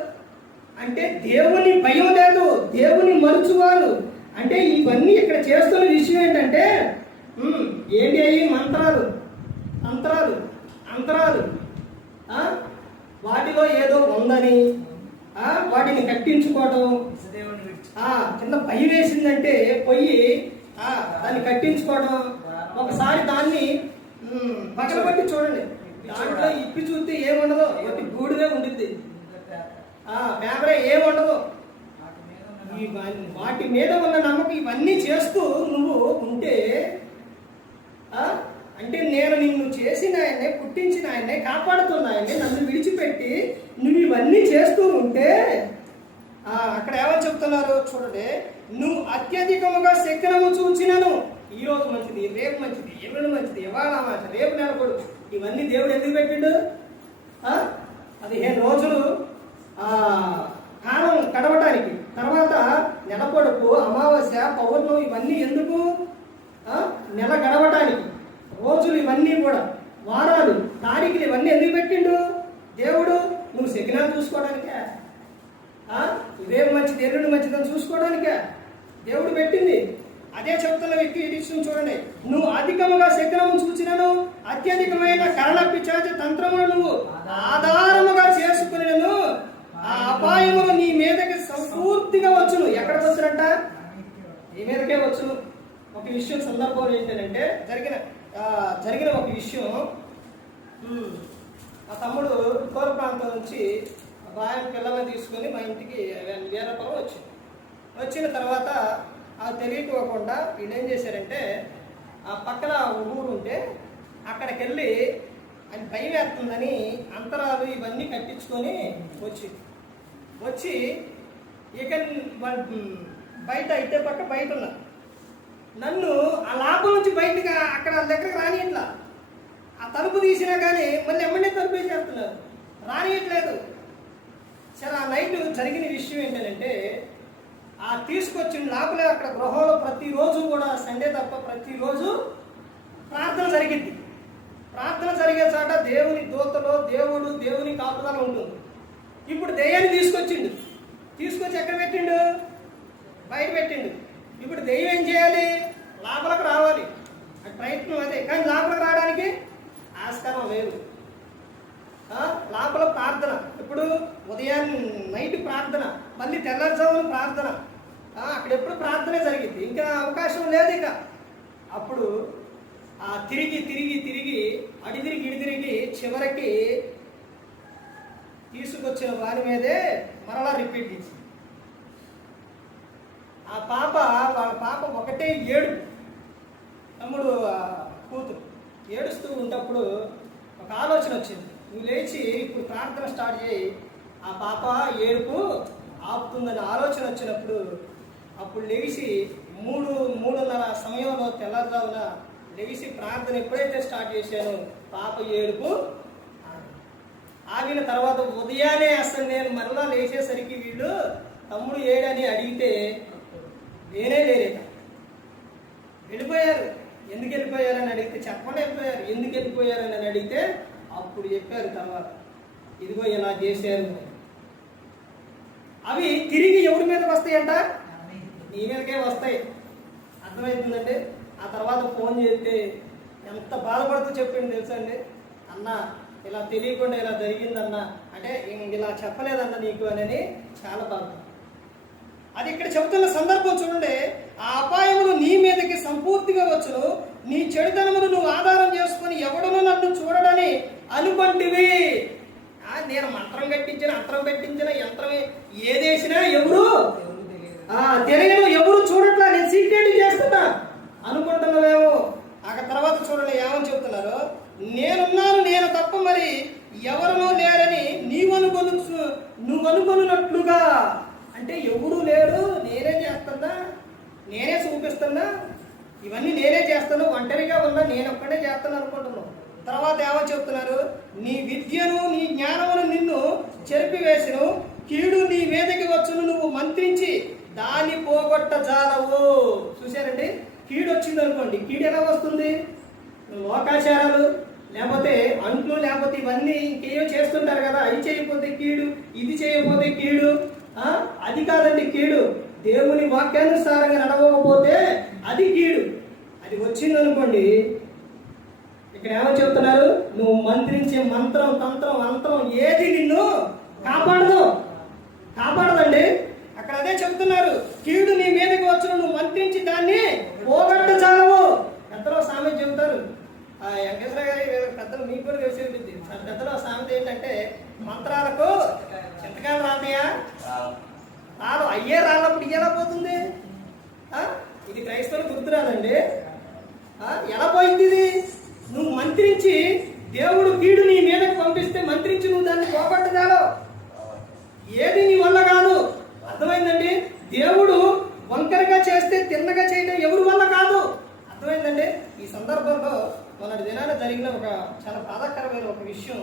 అంటే దేవుని భయం లేదు, దేవుని మరుచువారు. అంటే ఇవన్నీ ఇక్కడ చేస్తున్న విషయం ఏంటంటే ఏంటి అయ్యి? మంత్రాలు, తంత్రాలు, అంతరాలు. వాటిలో ఏదో ఉందని వాటిని కట్టించుకోవడం. కింద భయం వేసిందంటే పోయి దాన్ని కట్టించుకోవడం. ఒకసారి దాన్ని పగలబట్టి చూడండి, దాంట్లో ఇప్పి చూస్తే ఏముండదు, ఒకటి గూడుగా ఉండిద్ది, పేపరే ఏముండదు. వాటి మీద ఉన్న నమ్మకం ఇవన్నీ చేస్తూ నువ్వు ఉంటే, అంటే నేను నిన్ను చేసిన ఆయన్నే, పుట్టించిన ఆయన్నే, కాపాడుతున్న ఆయన్నే నన్ను విడిచిపెట్టి నువ్వు ఇవన్నీ చేస్తూ ఉంటే అక్కడ ఏమని చెప్తున్నారు చూడండి. నువ్వు అత్యధికముగా శక్నము చూచినను, ఈ రోజు మంచిది, రేపు మంచిది, ఎల్లుండి మంచిది, ఇవాళ మంచిది, రేపు నెలకొడు, ఇవన్నీ దేవుడు ఎందుకు పెట్టిండు? 15 రోజులు కాలం గడవటానికి, తర్వాత నెల పొడుపు, అమావాస్య, పౌర్ణం, ఇవన్నీ ఎందుకు? నెల గడవటానికి. రోజులు ఇవన్నీ కూడా, వారాలు, తారీఖులు ఇవన్నీ ఎందుకు పెట్టిండు దేవుడు? నువ్వు శకునాలు చూసుకోవడానికే, ఇదేం మంచిది, ఎల్లుండి మంచిదని చూసుకోవడానికే దేవుడు పెట్టింది. అదే చెప్తున్న వ్యక్తి విషయం చూడండి. నువ్వు అధికముగా శకునము చూచినను, అత్యధికమైన కరణ పిశాచ తంత్రమును నువ్వు ఆధారముగా చేసుకునేను, ఆ అపాయములు నీ మీదకి సంపూర్తిగా వచ్చును. ఎక్కడికి వచ్చునంట? నీ మీదకే వచ్చును. ఒక విషయం సందర్భం ఏంటంటే జరిగిన ఒక విషయం, ఆ తమ్ముడు కోర ప్రాంతం నుంచి ఆయన పిల్లల్ని తీసుకొని మా ఇంటికి వీరపురం వచ్చిన తర్వాత తెలియకోకుండా వీళ్ళు ఏం చేశారంటే, ఆ పక్కన ఊరు ఉంటే అక్కడికి వెళ్ళి ఆయన భయం వేస్తుందని అంతరాలు ఇవన్నీ కట్టించుకొని వచ్చి ఇక బయట అయితే పక్క బయట ఉన్నా, నన్ను ఆ లాభం నుంచి బయటగా అక్కడ దగ్గరకు రానియట్లా. ఆ తలుపు తీసినా కానీ మళ్ళీ ఎమ్మడే తలుపు వేసేస్తున్నారు, రానియట్లేదు. సరే ఆ నైట్ జరిగిన విషయం ఏంటంటే, ఆ తీసుకొచ్చిన లోపలే అక్కడ గృహంలో ప్రతిరోజు కూడా సండే తప్ప ప్రతిరోజు ప్రార్థన జరిగింది. ప్రార్థన జరిగే చోట దేవుని దూతలో దేవుని కాపుదల ఉంటుంది. ఇప్పుడు దెయ్యాన్ని తీసుకొచ్చి ఎక్కడ పెట్టిండు? బయట పెట్టిండు. ఇప్పుడు దెయ్యం ఏం చేయాలి? లోపలికి రావాలి. ప్రయత్నం అదే, కానీ లోపలికి రావడానికి ఆస్కారం లేదు. లోపల ప్రార్థన, ఇప్పుడు ఉదయాన్నే నైట్ ప్రార్థన, మళ్ళీ తెల్లారుజామున ప్రార్థన, అక్కడ ఎప్పుడు ప్రార్థనే జరిగింది. ఇంకా అవకాశం లేదు. ఇక అప్పుడు తిరిగి అడిదిరిగి చివరికి తీసుకొచ్చిన వారి మీదే మరలా రిపీట్ చేసి వాళ్ళ పాప ఒకటే ఏడుపు. తమ్ముడు కూతురు ఏడుస్తూ ఉన్నప్పుడు ఒక ఆలోచన వచ్చింది. నువ్వు లేచి ఇప్పుడు ప్రార్థన స్టార్ట్ చేయి, ఆ పాప ఏడుపు ఆపుతుందని ఆలోచన వచ్చినప్పుడు అప్పుడు లెగిసి 3:30 సమయంలో తెల్లారుజామున లెగిసి ప్రార్థన ఎప్పుడైతే స్టార్ట్ చేశానో పాప ఏడుపు ఆగిన తర్వాత ఉదయాన్నే అసలు నేను మరలా లేచేసరికి వీళ్ళు తమ్ముడు ఏడని అడిగితే నేనే లేరేట. వెళ్ళిపోయారు. ఎందుకు వెళ్ళిపోయారని అడిగితే చెప్పండి వెళ్ళిపోయారు. ఎందుకు వెళ్ళిపోయారని అడిగితే అప్పుడు చెప్పారు తర్వాత, ఇదిగో ఇలా చేశారు. అవి తిరిగి ఎవరి మీదకి వస్తాయంట? నీ మీదకే వస్తాయి. అర్థమవుతుందండి. ఆ తర్వాత ఫోన్ చేస్తే ఎంత బాధపడుతూ చెప్పింది తెలుసా అండి, అన్న ఇలా తెలియకుండా ఇలా జరిగిందన్న, అంటే ఇలా చెప్పలేదన్న నీకు అని చాలా బాధ. అది ఇక్కడ చెబుతున్న సందర్భం చూడండి. ఆ అపాయములు నీ మీదకి సంపూర్తిగా వచ్చును, నీ చెడుతనమును నువ్వు ఆధారం చేసుకుని ఎవడనూ నన్ను చూడడని అనుకుంటివి. నేను మంత్రం కట్టించిన, అంతరం పెట్టించిన, యంత్రమే ఏదేసినా ఎవరు తెలియదు, ఎవరు చూడట్లా, నేను సీక్రెట్ చేస్తున్నా అనుకుంటున్నావేమో. ఆ తర్వాత చూడండి ఏమని చెప్తున్నారు, నేనున్నాను, నేను తప్ప మరి ఎవరినో లేరని నువ్వు అనుకొనున్నట్లుగా. అంటే ఎవరు లేరు, నేనే చేస్తున్నా, నేనే చూపిస్తున్నా, ఇవన్నీ నేనే చేస్తాను, ఒంటరిగా ఉన్నా నేను ఒక్కడే చేస్తాను అనుకుంటున్నాను. తర్వాత ఏమని చెప్తున్నారు, నీ విద్యను నీ జ్ఞానమును నిన్ను చెరిపివేసిను, కీడు నీ మీదకి వచ్చును, నువ్వు మంత్రించి దాన్ని పోగొట్ట జాలవు. చూశారండి, కీడు వచ్చింది అనుకోండి, కీడు ఎలా వస్తుంది? లోకాచారాలు, లేకపోతే అంట్లు, లేకపోతే ఇవన్నీ ఇంకేమో చేస్తుంటారు కదా, అది చేయకపోతే కీడు, ఇది చేయకపోతే కీడు. అది కాదండి కీడు, దేవుని వాక్యానుసారంగా నడవకపోతే అది కీడు. అది వచ్చింది అనుకోండి, ఇక్కడ ఏమని చెప్తున్నారు, నువ్వు మంత్రించే మంత్రం, తంత్రం, అంతరం ఏది నిన్ను కాపాడదండి. అక్కడ అదే చెప్తున్నారు, కీడు నీ మీదకి వచ్చును, నువ్వు మంత్రించి దాన్ని పోగొట్ట చాలవు. పెద్దలో సామెత చెబుతారు, వెంకటేశ్వర గారి పెద్దలు మీకు కూడా తెలిసి ఉంటుంది. పెద్దలో సామెత ఏంటంటే, మంత్రాలకు చింతకాయలు రాతయా రాదు, అయ్యే రాళ్ళప్పుడు ఇయ్యేలా పోతుంది. ఇది క్రైస్తవులు గుర్తురాదండి. ఎలా పోయింది ఇది? నువ్వు మంత్రించి దేవుడు కీడు నీ మీదకి పంపిస్తే మంత్రించి నువ్వు దాన్ని పోగొట్టదాలో, ఏది నీ వల్ల కాదు. అర్థమైందండి. దేవుడు వంకరగా చేస్తే తిన్నగా చేయడం ఎవరి వల్ల కాదు. అర్థమైందండి. ఈ సందర్భంలో మొన్నటి దినాన జరిగిన ఒక చాలా బాధాకరమైన ఒక విషయం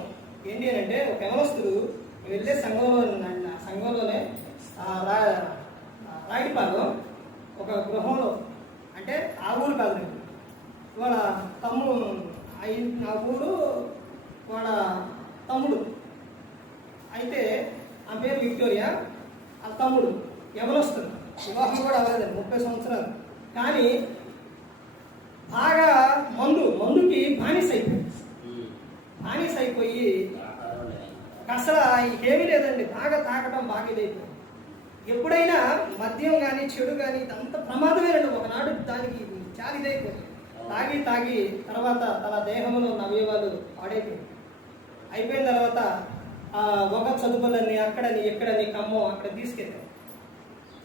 ఏంటి అని అంటే, ఒక యవనస్తుడు వెళ్ళే సంఘంలోనే రాయిపాలెం ఒక గృహంలో, అంటే ఆ ఊరు కాదు, వాళ్ళ తమ్ముడు, ఆ ఊరు వాళ్ళ తమ్ముడు అయితే, ఆ పేరు విక్టోరియా, ఆ తమ్ముడు యవనస్తుడు, వివాహం కూడా అవ్వలేదండి, 30 సంవత్సరాలు. కానీ బాగా మందుకి బానిస అయిపోయి అసలు ఏమీ లేదండి, బాగా తాగడం బాగా ఇదైపోయింది. ఎప్పుడైనా మద్యం కానీ చెడు కానీ ఇదంతా ప్రమాదమేనండి. ఒకనాడు దానికి చాలా ఇదైపోయింది. తాగి తర్వాత తన దేహంలో ఉన్న అవయవాలు అయిపోయిన తర్వాత ఒక చదువులన్నీ అక్కడని ఎక్కడని ఖమ్మం అక్కడ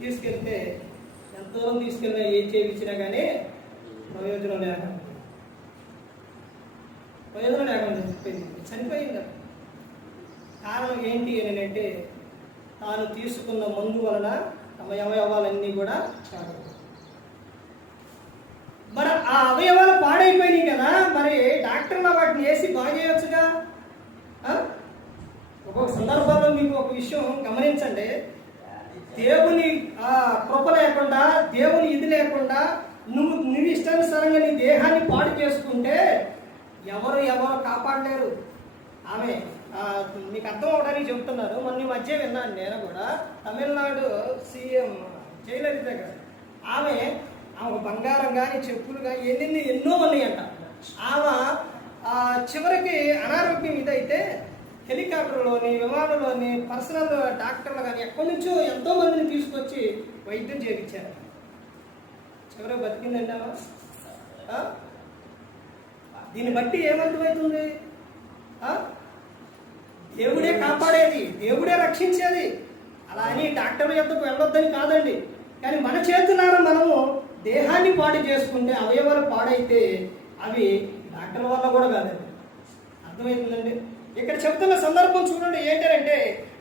తీసుకెళ్తే ఎంత దూరం తీసుకెళ్ళినా ఏం చేయించినా కానీ ప్రయోజనం లేకుండా చనిపోయింది. కారణం ఏంటి అని అంటే, తాను తీసుకున్న మందు వలన తమ అవయవాలన్నీ కూడా మరి ఆ అవయవాలు పాడైపోయినాయి కదా, మరి డాక్టర్లు వాటిని వేసి బాగా చేయవచ్చుగా. ఒక్కొక్క సందర్భంలో మీకు ఒక విషయం గమనించండి, దేవుని కృప లేకుండా, దేవుని ఇది లేకుండా నువ్వు ఇష్టానుసారంగా నీ దేహాన్ని పాడు చేసుకుంటే ఎవరు కాపాడలేరు. ఆమె మీకు అర్థం అవడానికి చెబుతున్నారు. మొన్న ఈ మధ్య విన్నాను నేను కూడా, తమిళనాడు సీఎం జయలలిత గారు. ఆమె బంగారం కానీ చెప్పులు కానీ ఎన్నో ఉన్నాయంట. ఆమె చివరికి అనారోగ్యం ఇదైతే హెలికాప్టర్లోని, విమానంలోని పర్సనల్ డాక్టర్లు కానీ ఎక్కడి నుంచో ఎంతో మందిని తీసుకొచ్చి వైద్యం చేయించారు. చివరికి బతికిందండి ఆమె. దీన్ని బట్టి ఏమర్థమవుతుంది? దేవుడే కాపాడేది, దేవుడే రక్షించేది. అలా అని డాక్టర్ల యొద్దకు వెళ్ళొద్దని కాదండి. కానీ మన చేతులారా మనము దేహాన్ని పాడు చేసుకుంటే, అవయవాలు పాడైతే అవి డాక్టర్ల వల్ల కూడా కాదండి. అర్థమవుతుందండి? ఇక్కడ చెప్తున్న సందర్భం చూడండి. ఏంటంటే,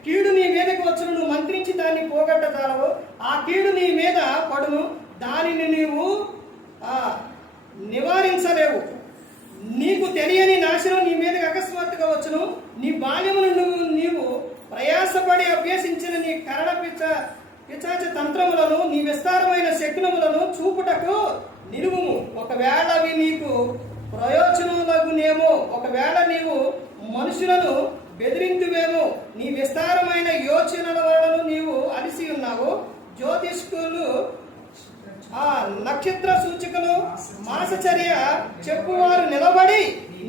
కీడు నీ మీదకి వచ్చును, నువ్వు మంత్రించి దాన్ని పోగొట్టజాలవు. ఆ కీడు నీ మీద పడును, దానిని నీవు నివారించలేవు. నీకు తెలియని నాశనం నీ మీదకి అకస్మాత్తుగా వచ్చును. నీ బాల్యమును నీవు ప్రయాసపడి అభ్యసించిన నీ కరణ పిచాచ తంత్రములను, నీ విస్తారమైన శకునములను చూపుటకు నిలువుము. ఒకవేళ అవి నీకు ప్రయోజనములగునేమో, ఒకవేళ నీవు మనుషులను బెదిరింతువేమో. నీ విస్తారమైన యోచనల వలన నీవు అలసి ఉన్నావు. జ్యోతిష్కులు, నక్షత్ర సూచికలు, మాసచర్య చెప్పువారు నిలబడి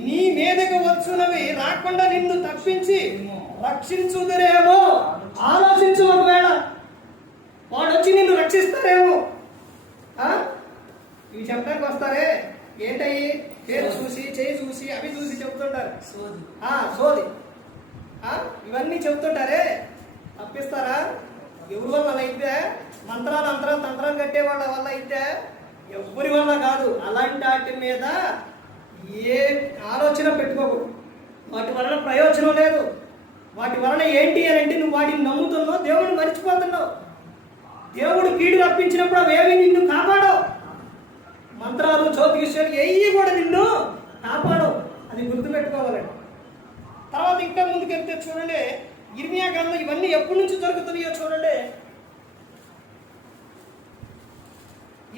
నీ మీదకు వచ్చునవి రాకుండా నిన్ను తప్పించి రక్షించుదురేమో. ఆలోచించు. ఒకవేళ వాడు వచ్చి నిన్ను రక్షిస్తారేమో. ఇవి చెప్పడానికి వస్తారే ఏంటయ్యి? పేరు చూసి, చేయి చూసి, అవి చూసి చెప్తుంటారు. సోది ఇవన్నీ చెప్తుంటారే. తప్పిస్తారా? ఎవరి వల్ల అయితే? తంత్రాలు కట్టే వాళ్ళ వల్ల అయితే? ఎవరి వల్ల కాదు. అలాంటి వాటి మీద ఏ ఆలోచన పెట్టుకోకూడదు. వాటి వలన ప్రయోజనం లేదు. వాటి వలన ఏంటి అని అంటే, నువ్వు వాటిని నమ్ముతున్నావు, దేవుడిని మర్చిపోతున్నావు. దేవుడు కీడు రప్పించినప్పుడు అవేవి నిన్ను కాపాడవు. మంత్రాలు, జ్యోతిష్యాలు ఏవి కూడా నిన్ను కాపాడవు. అది గుర్తుపెట్టుకోవాలండి. తర్వాత ఇంకా ముందుకెళ్తే చూడండి, ఇర్మియా గ్రంథం ఇవన్నీ ఎప్పటి నుంచి జరుగుతున్నాయో చూడండి.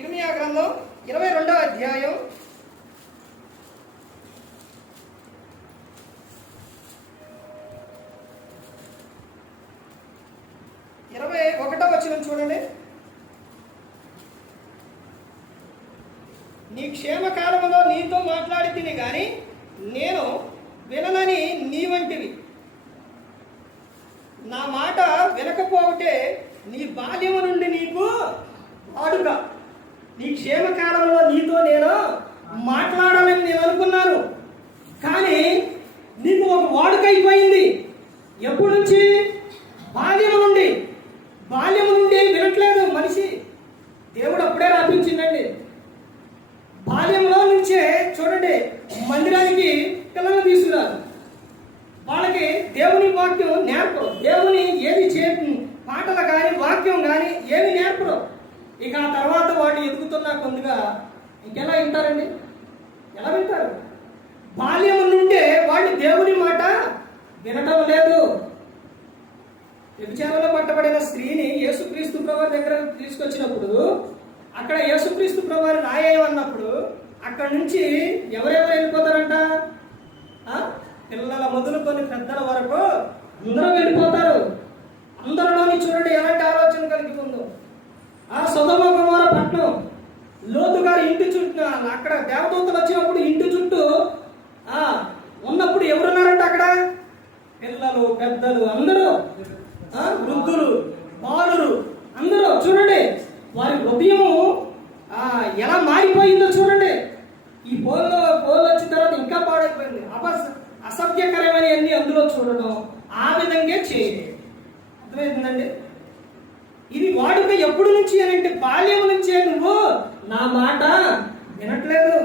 ఇర్మియా గ్రంథం 22వ అధ్యాయం 21వ వచనం చూడండి. నీ క్షేమకాలములో నీతో మాట్లాడి తిని గాని నేను విననని నీ వంటివి. నా మాట వినకపోతే నీ బాల్యము నుండి నీకు వాడుక. నీ క్షేమకాలంలో నీతో నేను మాట్లాడాలని నేను అనుకున్నాను, కానీ నీకు ఒక వాడుక అయిపోయింది. ఎప్పటి నుంచి? బాల్యము నుండి వినట్లేదు మనిషి. దేవుడు అప్పుడే రాపించిందండి. బాల్యంలో నుంచే చూడండి, మందిరానికి పిల్లలు తీసుకురాదు. వాళ్ళకి దేవుని వాక్యం నేర్పరు. దేవుని ఏది పాటలు కానీ, వాక్యం కానీ ఏమి నేర్పరు. ఇక ఆ తర్వాత వాళ్ళు ఎదుగుతున్నా కొద్దిగా ఇంకెలా వింటారండి? ఎలా వింటారు? బాల్యం నుండే వాళ్ళు దేవుని మాట వినటం లేదు. వ్యభిచారంలో పట్టబడిన స్త్రీని యేసుక్రీస్తు ప్రభువారి దగ్గర తీసుకొచ్చినప్పుడు, అక్కడ యేసుక్రీస్తు ప్రభువారి రాయేమన్నప్పుడు అక్కడి నుంచి ఎవరెవరు వెళ్ళిపోతారంట? పిల్లల మొదలుకొని పెద్దల వరకు అందరూ వెళ్ళిపోతారు. అందరిలోని చూడండి ఎలాంటి ఆలోచన కలిగి ఉందో. సొదొమ గొమొర్రా పట్టణం, లోతు గారి ఇంటి చుట్టూ, అక్కడ దేవదూతలు వచ్చినప్పుడు ఇంటి చుట్టూ ఉన్నప్పుడు ఎవరున్నారంట అక్కడ? పిల్లలు, పెద్దలు, అందరూ, వృద్ధులు, బాలురు, అందరూ. చూడండి వారి హృదయము ఎలా మారిపోయిందో చూడండి. ఈ పోలు వచ్చిన తర్వాత ఇంకా పాడైపోయింది. అసభ్యకరమైన అన్ని అందులో చూడడం, ఆ విధంగా చేయండి. అర్థమవుతుందండి? ఇది వాడుక ఎప్పుడు నుంచి అని అంటే, బాల్యం నుంచే నువ్వు నా మాట వినట్లేదు.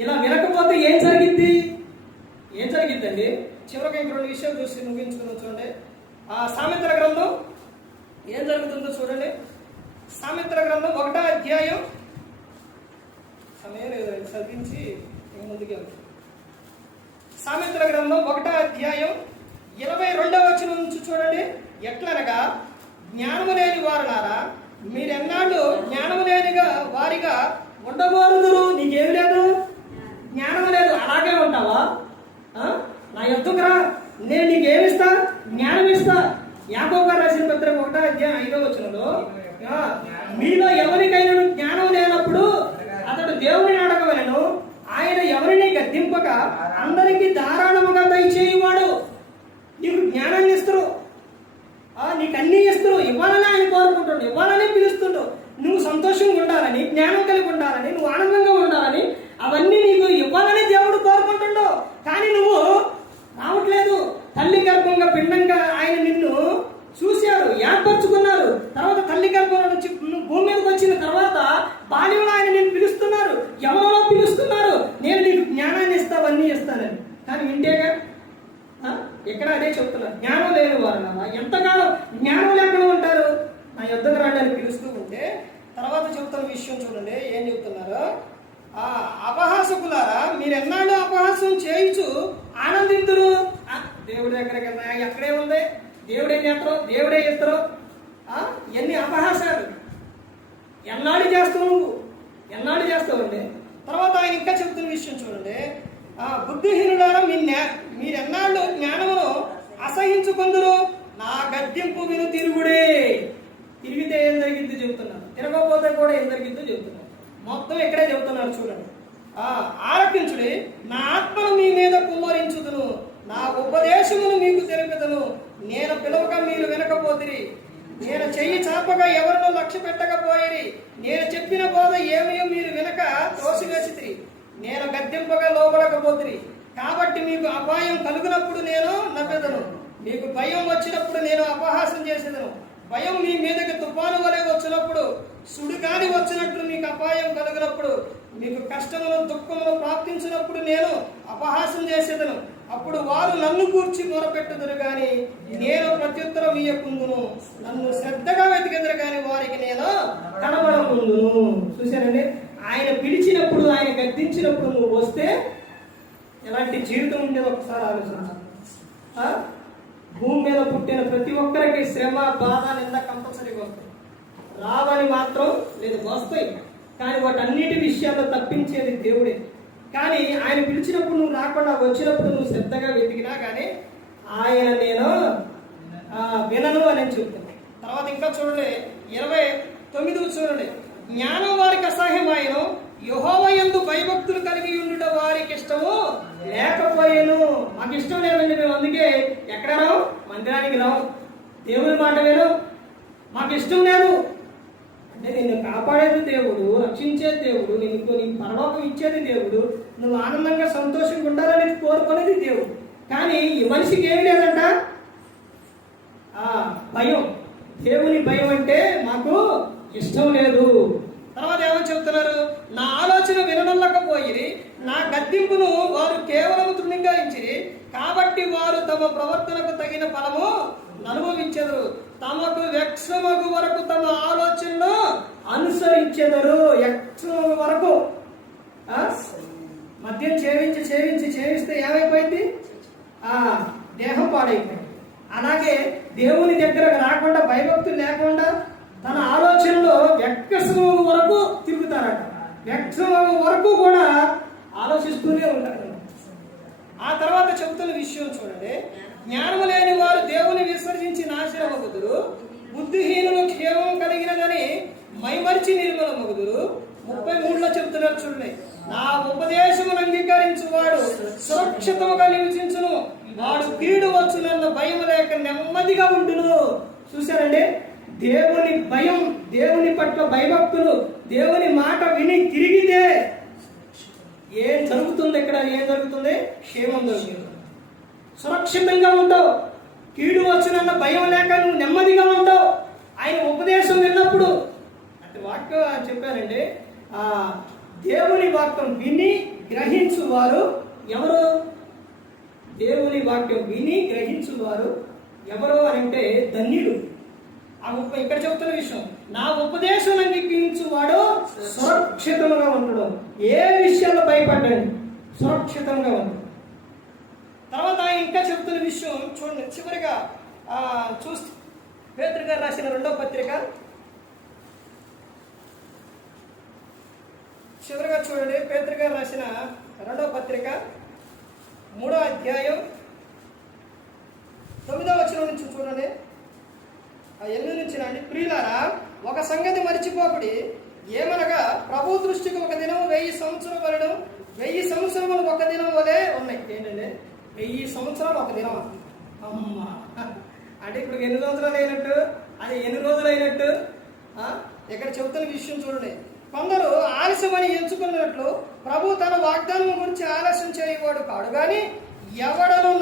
ఇలా వినకపోతే ఏం జరిగిద్దండి? చివరికి ఇంక 2 విషయాలు చూసి ముగించుకుని చూడండి. సామెతల గ్రంథం ఏం జరుగుతుందో చూడండి. సామెతల గ్రంథం 1వ అధ్యాయం, సమయం లేదండి చదివించి ముందుకు వెళ్తాం. సామెతల గ్రంథం 1వ అధ్యాయం 22వ వచనం నుంచి చూడండి. ఎట్లనగా జ్ఞానము లేని వారులారా మీరెన్నాళ్ళు జ్ఞానము లేనిగా వారిగా ఉండబోరుదురు. నీకేమి లేదు, జ్ఞానం లేదు, అలాగే ఉంటావా? నా యొద్దకు రా, నేను నీకేమిస్తా, జ్ఞానం ఇస్తా. యాకోబు గారు రాసిన పత్రిక 1:5 మీలో ఎవరికైనా జ్ఞానం లేనప్పుడు అతడు దేవుని అడగవలెను, ఆయన ఎవరిని గద్దింపక అందరికీ ధారాళముగా దయచేయువాడు. నీకు జ్ఞానాన్ని ఇస్తారు, నీకు అన్నీ ఇస్తారు, ఇవ్వాలని ఆయన కోరుకుంటుండు, ఇవ్వాలని పిలుస్తుండు. నువ్వు సంతోషంగా ఉండాలని, జ్ఞానం కలిగి ఉండాలని, నువ్వు ఆనందంగా ఉండాలని, అవన్నీ నీకు ఇవ్వాలని దేవుడు కోరుకుంటుండు. కానీ నువ్వు రావట్లేదు. తల్లి గర్భంగా పిండంగా ఆయన నిన్ను చూశాడు, ఏర్పరచుకున్నారు. తర్వాత తల్లి గర్భం నుంచి భూమి మీదకి వచ్చిన తర్వాత బాల్యంలో ఆయన నిన్ను పిలుస్తున్నారు, ఎవరో పిలుస్తున్నారు, నేను నీకు జ్ఞానాన్ని ఇస్తా, అవన్నీ ఇస్తానని. కానీ వింటేగా ఎక్కడ అదే చెప్తున్నారు, జ్ఞానం లేని వారు ఎంతకాలం జ్ఞానం లేకుండా ఉంటారు. నా యుద్ధకు రావడానికి పిలుస్తూ ఉంటే తర్వాత చెప్తున్న విషయం చూడండి, ఏం చెప్తున్నారు? అపహాసకులారా మీరెన్నాళ్ళు అపహాసం చేయించు ఆనందింతురు. దేవుడి దగ్గరికి వెళ్తా, ఎక్కడే ఉంది, దేవుడే చేస్తారు, దేవుడే ఇస్తారు. ఇవన్నీ అపహాసాలు ఎన్నాళ్ళు చేస్తావు, నువ్వు ఎన్నాళ్ళు చేస్తావు అండి. తర్వాత ఆయన ఇంకా చెప్తున్న విషయం చూడండి, బుద్ధిహీనులారా మీరెన్నాళ్ళు జ్ఞానమును అసహించుకుందరు. నా గద్దింపు విను తిరుగుడే. తిరిగితే ఏం జరిగిద్దో చెబుతున్నారు, తిరగకపోతే కూడా ఏం జరిగిద్దో చెబుతున్నారు. మొత్తం ఇక్కడే చెబుతున్నారు చూడండి. ఆలకించుడి, నా ఆత్మను మీ మీద కుమ్మరించుదును, నా ఉపదేశమును మీకు తెలుపుదును. నేను పిలవక మీరు వినకపోతిరి, నేను చెయ్యి చాపగా ఎవరినో లక్ష్య పెట్టకపోయిరి, నేను చెప్పిన బోధ ఏమయో మీరు వినక త్రోసివేసితిరి, నేను గద్దింపగా లోబడకపోతిరి. కాబట్టి మీకు అపాయం కలుగునప్పుడు నేను నవ్వెదను, మీకు భయం వచ్చినప్పుడు నేను అపహాసం చేసేదను. భయం మీ మీదకి తుఫాను వలె వచ్చినప్పుడు, సుడిగాలి వచ్చినట్లు మీకు అపాయం కలిగినప్పుడు, మీకు కష్టములు దుఃఖములు ప్రాప్తించినప్పుడు నేను అపహాసం చేసేదను. అప్పుడు వారు నన్ను కూర్చి మొరపెట్టుదురు గాని నేను ప్రత్యుత్తరం ఇయ్యకుందును, నన్ను శ్రద్ధగా వెతికెదరు గాని వారికి నేను కనబడకుందును. చూశారండి, ఆయన పిలిచినప్పుడు, ఆయన గద్దించినప్పుడు నువ్వు వస్తే ఎలాంటి జీవితం ఉండేది ఒకసారి ఆలోచించాలి. భూమి మీద పుట్టిన ప్రతి ఒక్కరికి శ్రమ, బాధ, నింద కంపల్సరీగా వస్తాయి. రావని మాత్రం లేదు, వస్తాయి. కానీ వాటన్నిటి విషయాల్లో తప్పించేది దేవుడే. కానీ ఆయన పిలిచినప్పుడు నువ్వు రాకుండా వచ్చినప్పుడు నువ్వు శ్రద్ధగా వెతికినా కానీ ఆయన నేను వినను అని చెప్తాను. తర్వాత ఇంకా చూడండి, 29 చూడండి, జ్ఞానం వారికి అసహ్యమాయను, యెహోవా యందు భయభక్తులు కలిగి ఉండుట వారికి ఇష్టము లేకపోయాను. మాకు ఇష్టం లేదండి, మేము అందుకే ఎక్కడ రావు, మందిరానికి రావు, దేవుని మాట విను, మాకు ఇష్టం లేదు. అంటే నిన్ను కాపాడేది దేవుడు, రక్షించేది దేవుడు, నీకు పరలోకం ఇచ్చేది దేవుడు, నువ్వు ఆనందంగా సంతోషంగా ఉండాలని కోరుకునేది దేవుడు. కానీ ఈ మనిషికి ఏమి లేదంట, భయం. దేవుని భయం అంటే మాకు ఇష్టం లేదు. తర్వాత ఏమని చెప్తున్నారు, నా ఆలోచన విననల్లకపోయిరి, నా గద్దింపును వారు కేవలం తృణీకరించిరి, కాబట్టి వారు తమ ప్రవర్తనకు తగిన ఫలము అనుభవించెదరు, తమకు వ్యక్తమగు వరకు తమ ఆలోచనను అనుసరించెదరు. వ్యక్తమగు వరకు మద్యం చేవిస్తే ఏమైపోయింది, దేహం పాడైపోయింది. అలాగే దేవుని దగ్గరకు రాకుండా, భయభక్తులు లేకుండా తన ఆలోచనలో వ్యక్తమగు వరకు తిరుగుతారట. వ్యక్తమగు వరకు కూడా ఆలోచిస్తూనే ఉంటారు. ఆ తర్వాత చెబుతున్న విషయం చూడండి, జ్ఞానము లేని వారు దేవుని విసర్జించి నాశనమగుదురు, బుద్ధిహీనులు క్షేమం కలిగినదని మైమరిచి నిర్మలమగుదురు. 33లో చెబుతున్నారు చూడండి, నా ఉపదేశమును అంగీకరించువాడు సురక్షితముగా నివసించును, వాడు కీడు వచ్చునన్న భయం లేక నెమ్మదిగా ఉండును. చూశారండి, దేవుని భయం, దేవుని పట్ల భయభక్తులు, దేవుని మాట విని తిరిగితే ఏం జరుగుతుంది, ఇక్కడ ఏం జరుగుతుంది, క్షేమం జరుగుతుంది, సురక్షితంగా ఉంటావు, కీడు వచ్చునన్న భయం లేక నువ్వు నెమ్మదిగా ఉంటావు. ఆయన ఉపదేశం విన్నప్పుడు అంటే వాక్యం చెప్పారండి, దేవుని వాక్యం విని గ్రహించువారు ఎవరు, దేవుని వాక్యం విని గ్రహించువారు ఎవరు అని అంటే ధన్యుడు. ఇక్కడ చెప్తున్న విషయం, నా ఉపదేశం అంగీకరించువాడు సురక్షితంగా ఉండడం. ఏ విషయాల్లో భయపడ్డాడు, సురక్షితంగా ఉండడం. తర్వాత ఆయన ఇంకా చెప్తున్న విషయం చూడండి, చివరిగా పేతురు గారు రాసిన 2వ పత్రిక చివరిగా చూడండి. పేతురు గారు రాసిన 2వ పత్రిక 3వ అధ్యాయం 9వ వచనం నుంచి చూడండి. 8 నుంచి రండి. ప్రియులారా, ఒక సంగతి మరిచిపోకుడి, ఏమనగా ప్రభు దృష్టికి ఒక దినం 1000 సంవత్సరం వలెను, 1000 సంవత్సరములు ఒక దినం వలె ఉన్నాయి. ఏంటంటే 1000 సంవత్సరాలు ఒక దినం. అమ్మ, అంటే ఇప్పుడు ఎన్ని సంవత్సరాలు అయినట్టు, అది ఎన్ని రోజులు అయినట్టు? ఇక్కడ చెబుతున్న విషయం చూడండి. కొందరు ఆలస్యమని ఎంచుకున్నట్లు ప్రభు తన వాగ్దానం గురించి ఆలస్యం చేయవాడు కాడు, కానీ ఎవడను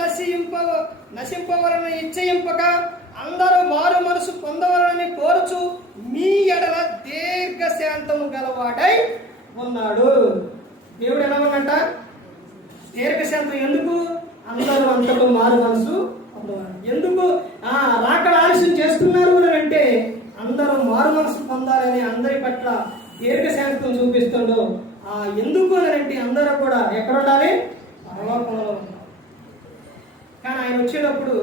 నశింపవలన ఇచ్చయింపక అందరూ మారు మనసు పొందవలనని కోరుచు మీ ఎడల దీర్ఘశాంతము గలవాడై ఉన్నాడు. దేవుడు ఎలా ఉన్నంట? దీర్ఘశాంతం. ఎందుకు? అందరూ అంతలో మారు మనసు పొందవాలి. ఎందుకు రాకడ ఆలస్యం చేస్తున్నారు అని అంటే అందరూ మారు మనసు పొందాలని అందరి పట్ల దీర్ఘశాంతం చూపిస్తుండో. ఎందుకు అని అంటే అందరూ కూడా ఎక్కడ ఉండాలి? పరలోకంలో ఉండాలి. కానీ ఆయన వచ్చేటప్పుడు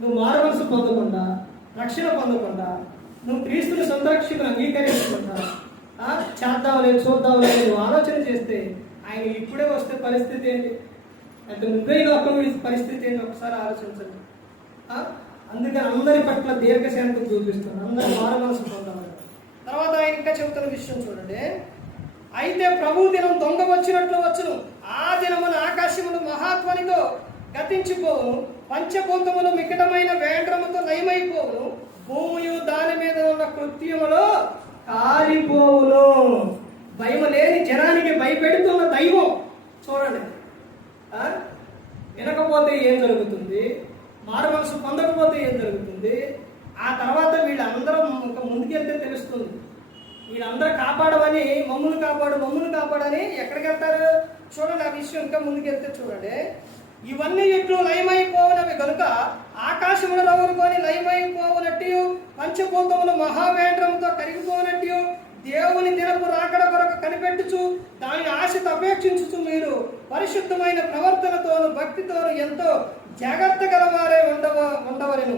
నువ్వు మారు మనసు పొందకుండా, రక్షణ పొందకుండా, నువ్వు క్రీస్తుని సొంత రక్షకుని అంగీకరించకుండా చేద్దాంలే చూద్దాంలే నువ్వు ఆలోచన చేస్తే ఆయన ఇప్పుడే వస్తే పరిస్థితి ఏంటి? అంటే నువ్వే లోకం పరిస్థితి ఏంటి? ఒకసారి ఆలోచించండి. అందుకని అందరి పట్ల దీర్ఘశాంతం చూపిస్తాను, అందరూ మారు మనసు పొందాలి. తర్వాత ఆయన ఇంకా చెబుతున్న విషయం చూడండి. అయితే ప్రభు దినం దొంగ వచ్చినట్లు వచ్చును, ఆ దినమున ఆకాశములు మహాత్వనితో గతించిపోవును, పంచభూతములు మికటమైన వేండ్రముతో నయమైపోవును, భూమియు దాని మీద ఉన్న కృత్యములో కాలిపోవును. భయం లేని జనానికి భయపెడుతున్న దైవం చూడండి. వినకపోతే ఏం జరుగుతుంది? మారు మనసు పొందకపోతే ఏం జరుగుతుంది? ఆ తర్వాత వీళ్ళందరూ ఇంకా ముందుకెళ్తే తెలుస్తుంది. వీళ్ళందరూ కాపాడమని మమ్మల్ని కాపాడని ఎక్కడికి వెళ్తారు చూడండి. ఆ విషయం ఇంకా ముందుకెళ్తే చూడండి. ఇవన్నీ ఇట్లు లయమైపోవునవి కనుక ఆకాశమును రవులుకొని లయమైపోవునట్టు, పంచభూతములు మహావేంద్రంతో కరిగిపోనట్టు, దేవుని దినపు రాకడ కొరకు కనిపెట్టుచు దాని ఆశతో అపేక్షించుచు మీరు పరిశుద్ధమైన ప్రవర్తనతోను భక్తితోను ఎంతో జాగ్రత్త గలవారే ఉండవలెను.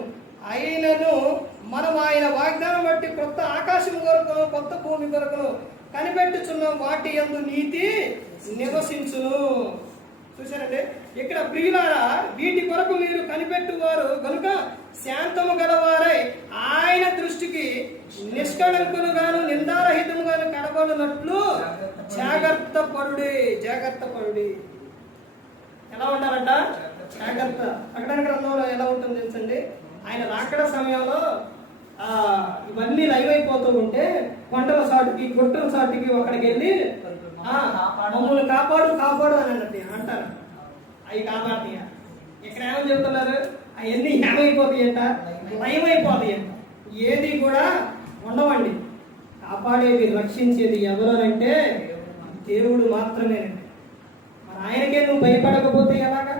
అయినను మనం ఆయన వాగ్దానం బట్టి కొత్త ఆకాశం కొరకును కొత్త భూమి కొరకును కనిపెట్టుచున్న వాటి యందు నీతి నివసించును. చూసారండి, ఇక్కడ ప్రియులారా, వీటి కొరకు మీరు కనిపెట్టువారు కనుక శాంతము గలవారై ఆయన దృష్టికి నిష్కళంకులుగాను నిందారహితముగాను కనబడినట్లు జాగ్రత్త పడుడి. ఎలా ఉండాలంట? జాగ్రత్త. ప్రకటన గ్రంథంలో ఎలా ఉంటుంది తెలుసండి? ఆయన రాకడ సమయంలో ఇవన్నీ లైవ్ అయిపోతూ ఉంటే కొండల సాటుకి గుట్టల సాటుకి ఒకడికి వెళ్ళి మమ్మల్ని కాపాడు అని అన్నట్టు అంటారు. అవి కాపాడుతాయా? ఇక్కడ ఏమని చెప్తున్నారు? అవన్నీ ఏమైపోతాయంట? లయమైపోతాయంట. ఏది కూడా ఉండవండి. కాపాడేది, రక్షించేది ఎవరు అంటే దేవుడు మాత్రమేనండి. మరి ఆయనకే నువ్వు భయపడకపోతే ఎలాగా?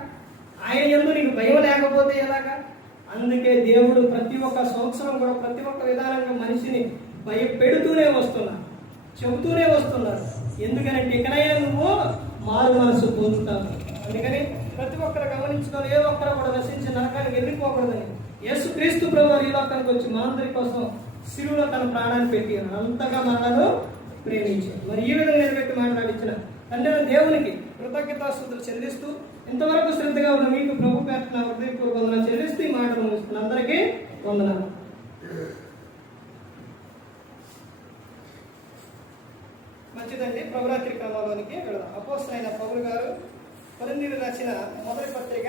ఆయన యందు నీకు భయం లేకపోతే ఎలాగా? అందుకే దేవుడు ప్రతి ఒక్క సంవత్సరం కూడా ప్రతి ఒక్క విధానంగా మనిషిని భయపెడుతూనే వస్తున్నారు, చెబుతూనే వస్తున్నారు. ఎందుకనంటే ఇకనైనా నువ్వు మారు మనసు పొందుతావు. అందుకని ప్రతి ఒక్కరు గమనించుకొని ఏ ఒక్కరు కూడా నశించి నరకానికి వెళ్ళిపోకూడదని యేసుక్రీస్తు ప్రభువు ఈ లోకానికి వచ్చి మనందరి కోసం శిలువలో తన ప్రాణాన్ని పెట్టి అంతగా మనలను ప్రేమించారు. మరి ఈ విధంగా నిలబెట్టి మాట్లాడించిన తండ్రి దేవునికి కృతజ్ఞతాస్తుతులు చెల్లిస్తూ ఇంతవరకు శ్రద్ధగా ఉన్న మీకు ప్రభు పేట హృదయపూర్వక వందనాలు చెల్లిస్తూ ఈ మాటలు ముగిస్తున్న అందరికీ వందనాలు. మంచిదండి, ప్రభురాత్రి క్రమంలోనికి వెళదాం. అపోస్తలుడైన పౌలు గారు కొరింథీయులకు రాసిన మొదటి పత్రిక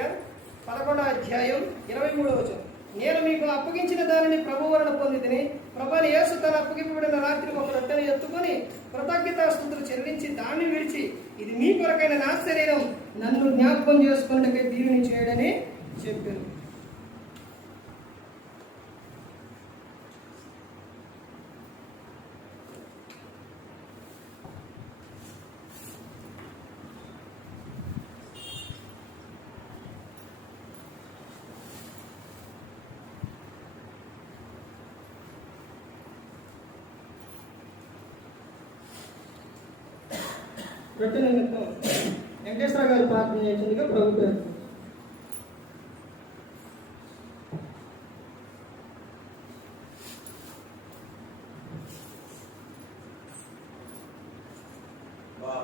11వ అధ్యాయం 23వ వచనం. నేను మీకు అప్పగించిన దానిని ప్రభు వలన పొందితిని. ప్రభువైన యేసు తన అప్పగింపబడిన రాత్రి ఒక రొట్టెను ఎత్తుకొని కృతజ్ఞతాస్తుతులు చెల్లించి దాన్ని విడిచి, ఇది మీ కొరకైన నా శరీరం, నన్ను జ్ఞాపకం చేసుకున్నట్టుగా దీవిని చేయడని చెప్పారు. రొట్టె నిమిత్తం వెంకటేశ్వర గారు ప్రార్థన చేసిందిగా ప్రభు పేరు. మా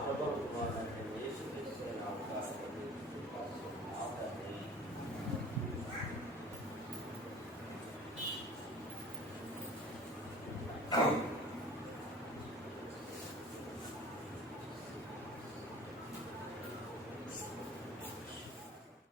ప్రభుత్వం యేసుక్రీస్తు అవకాశం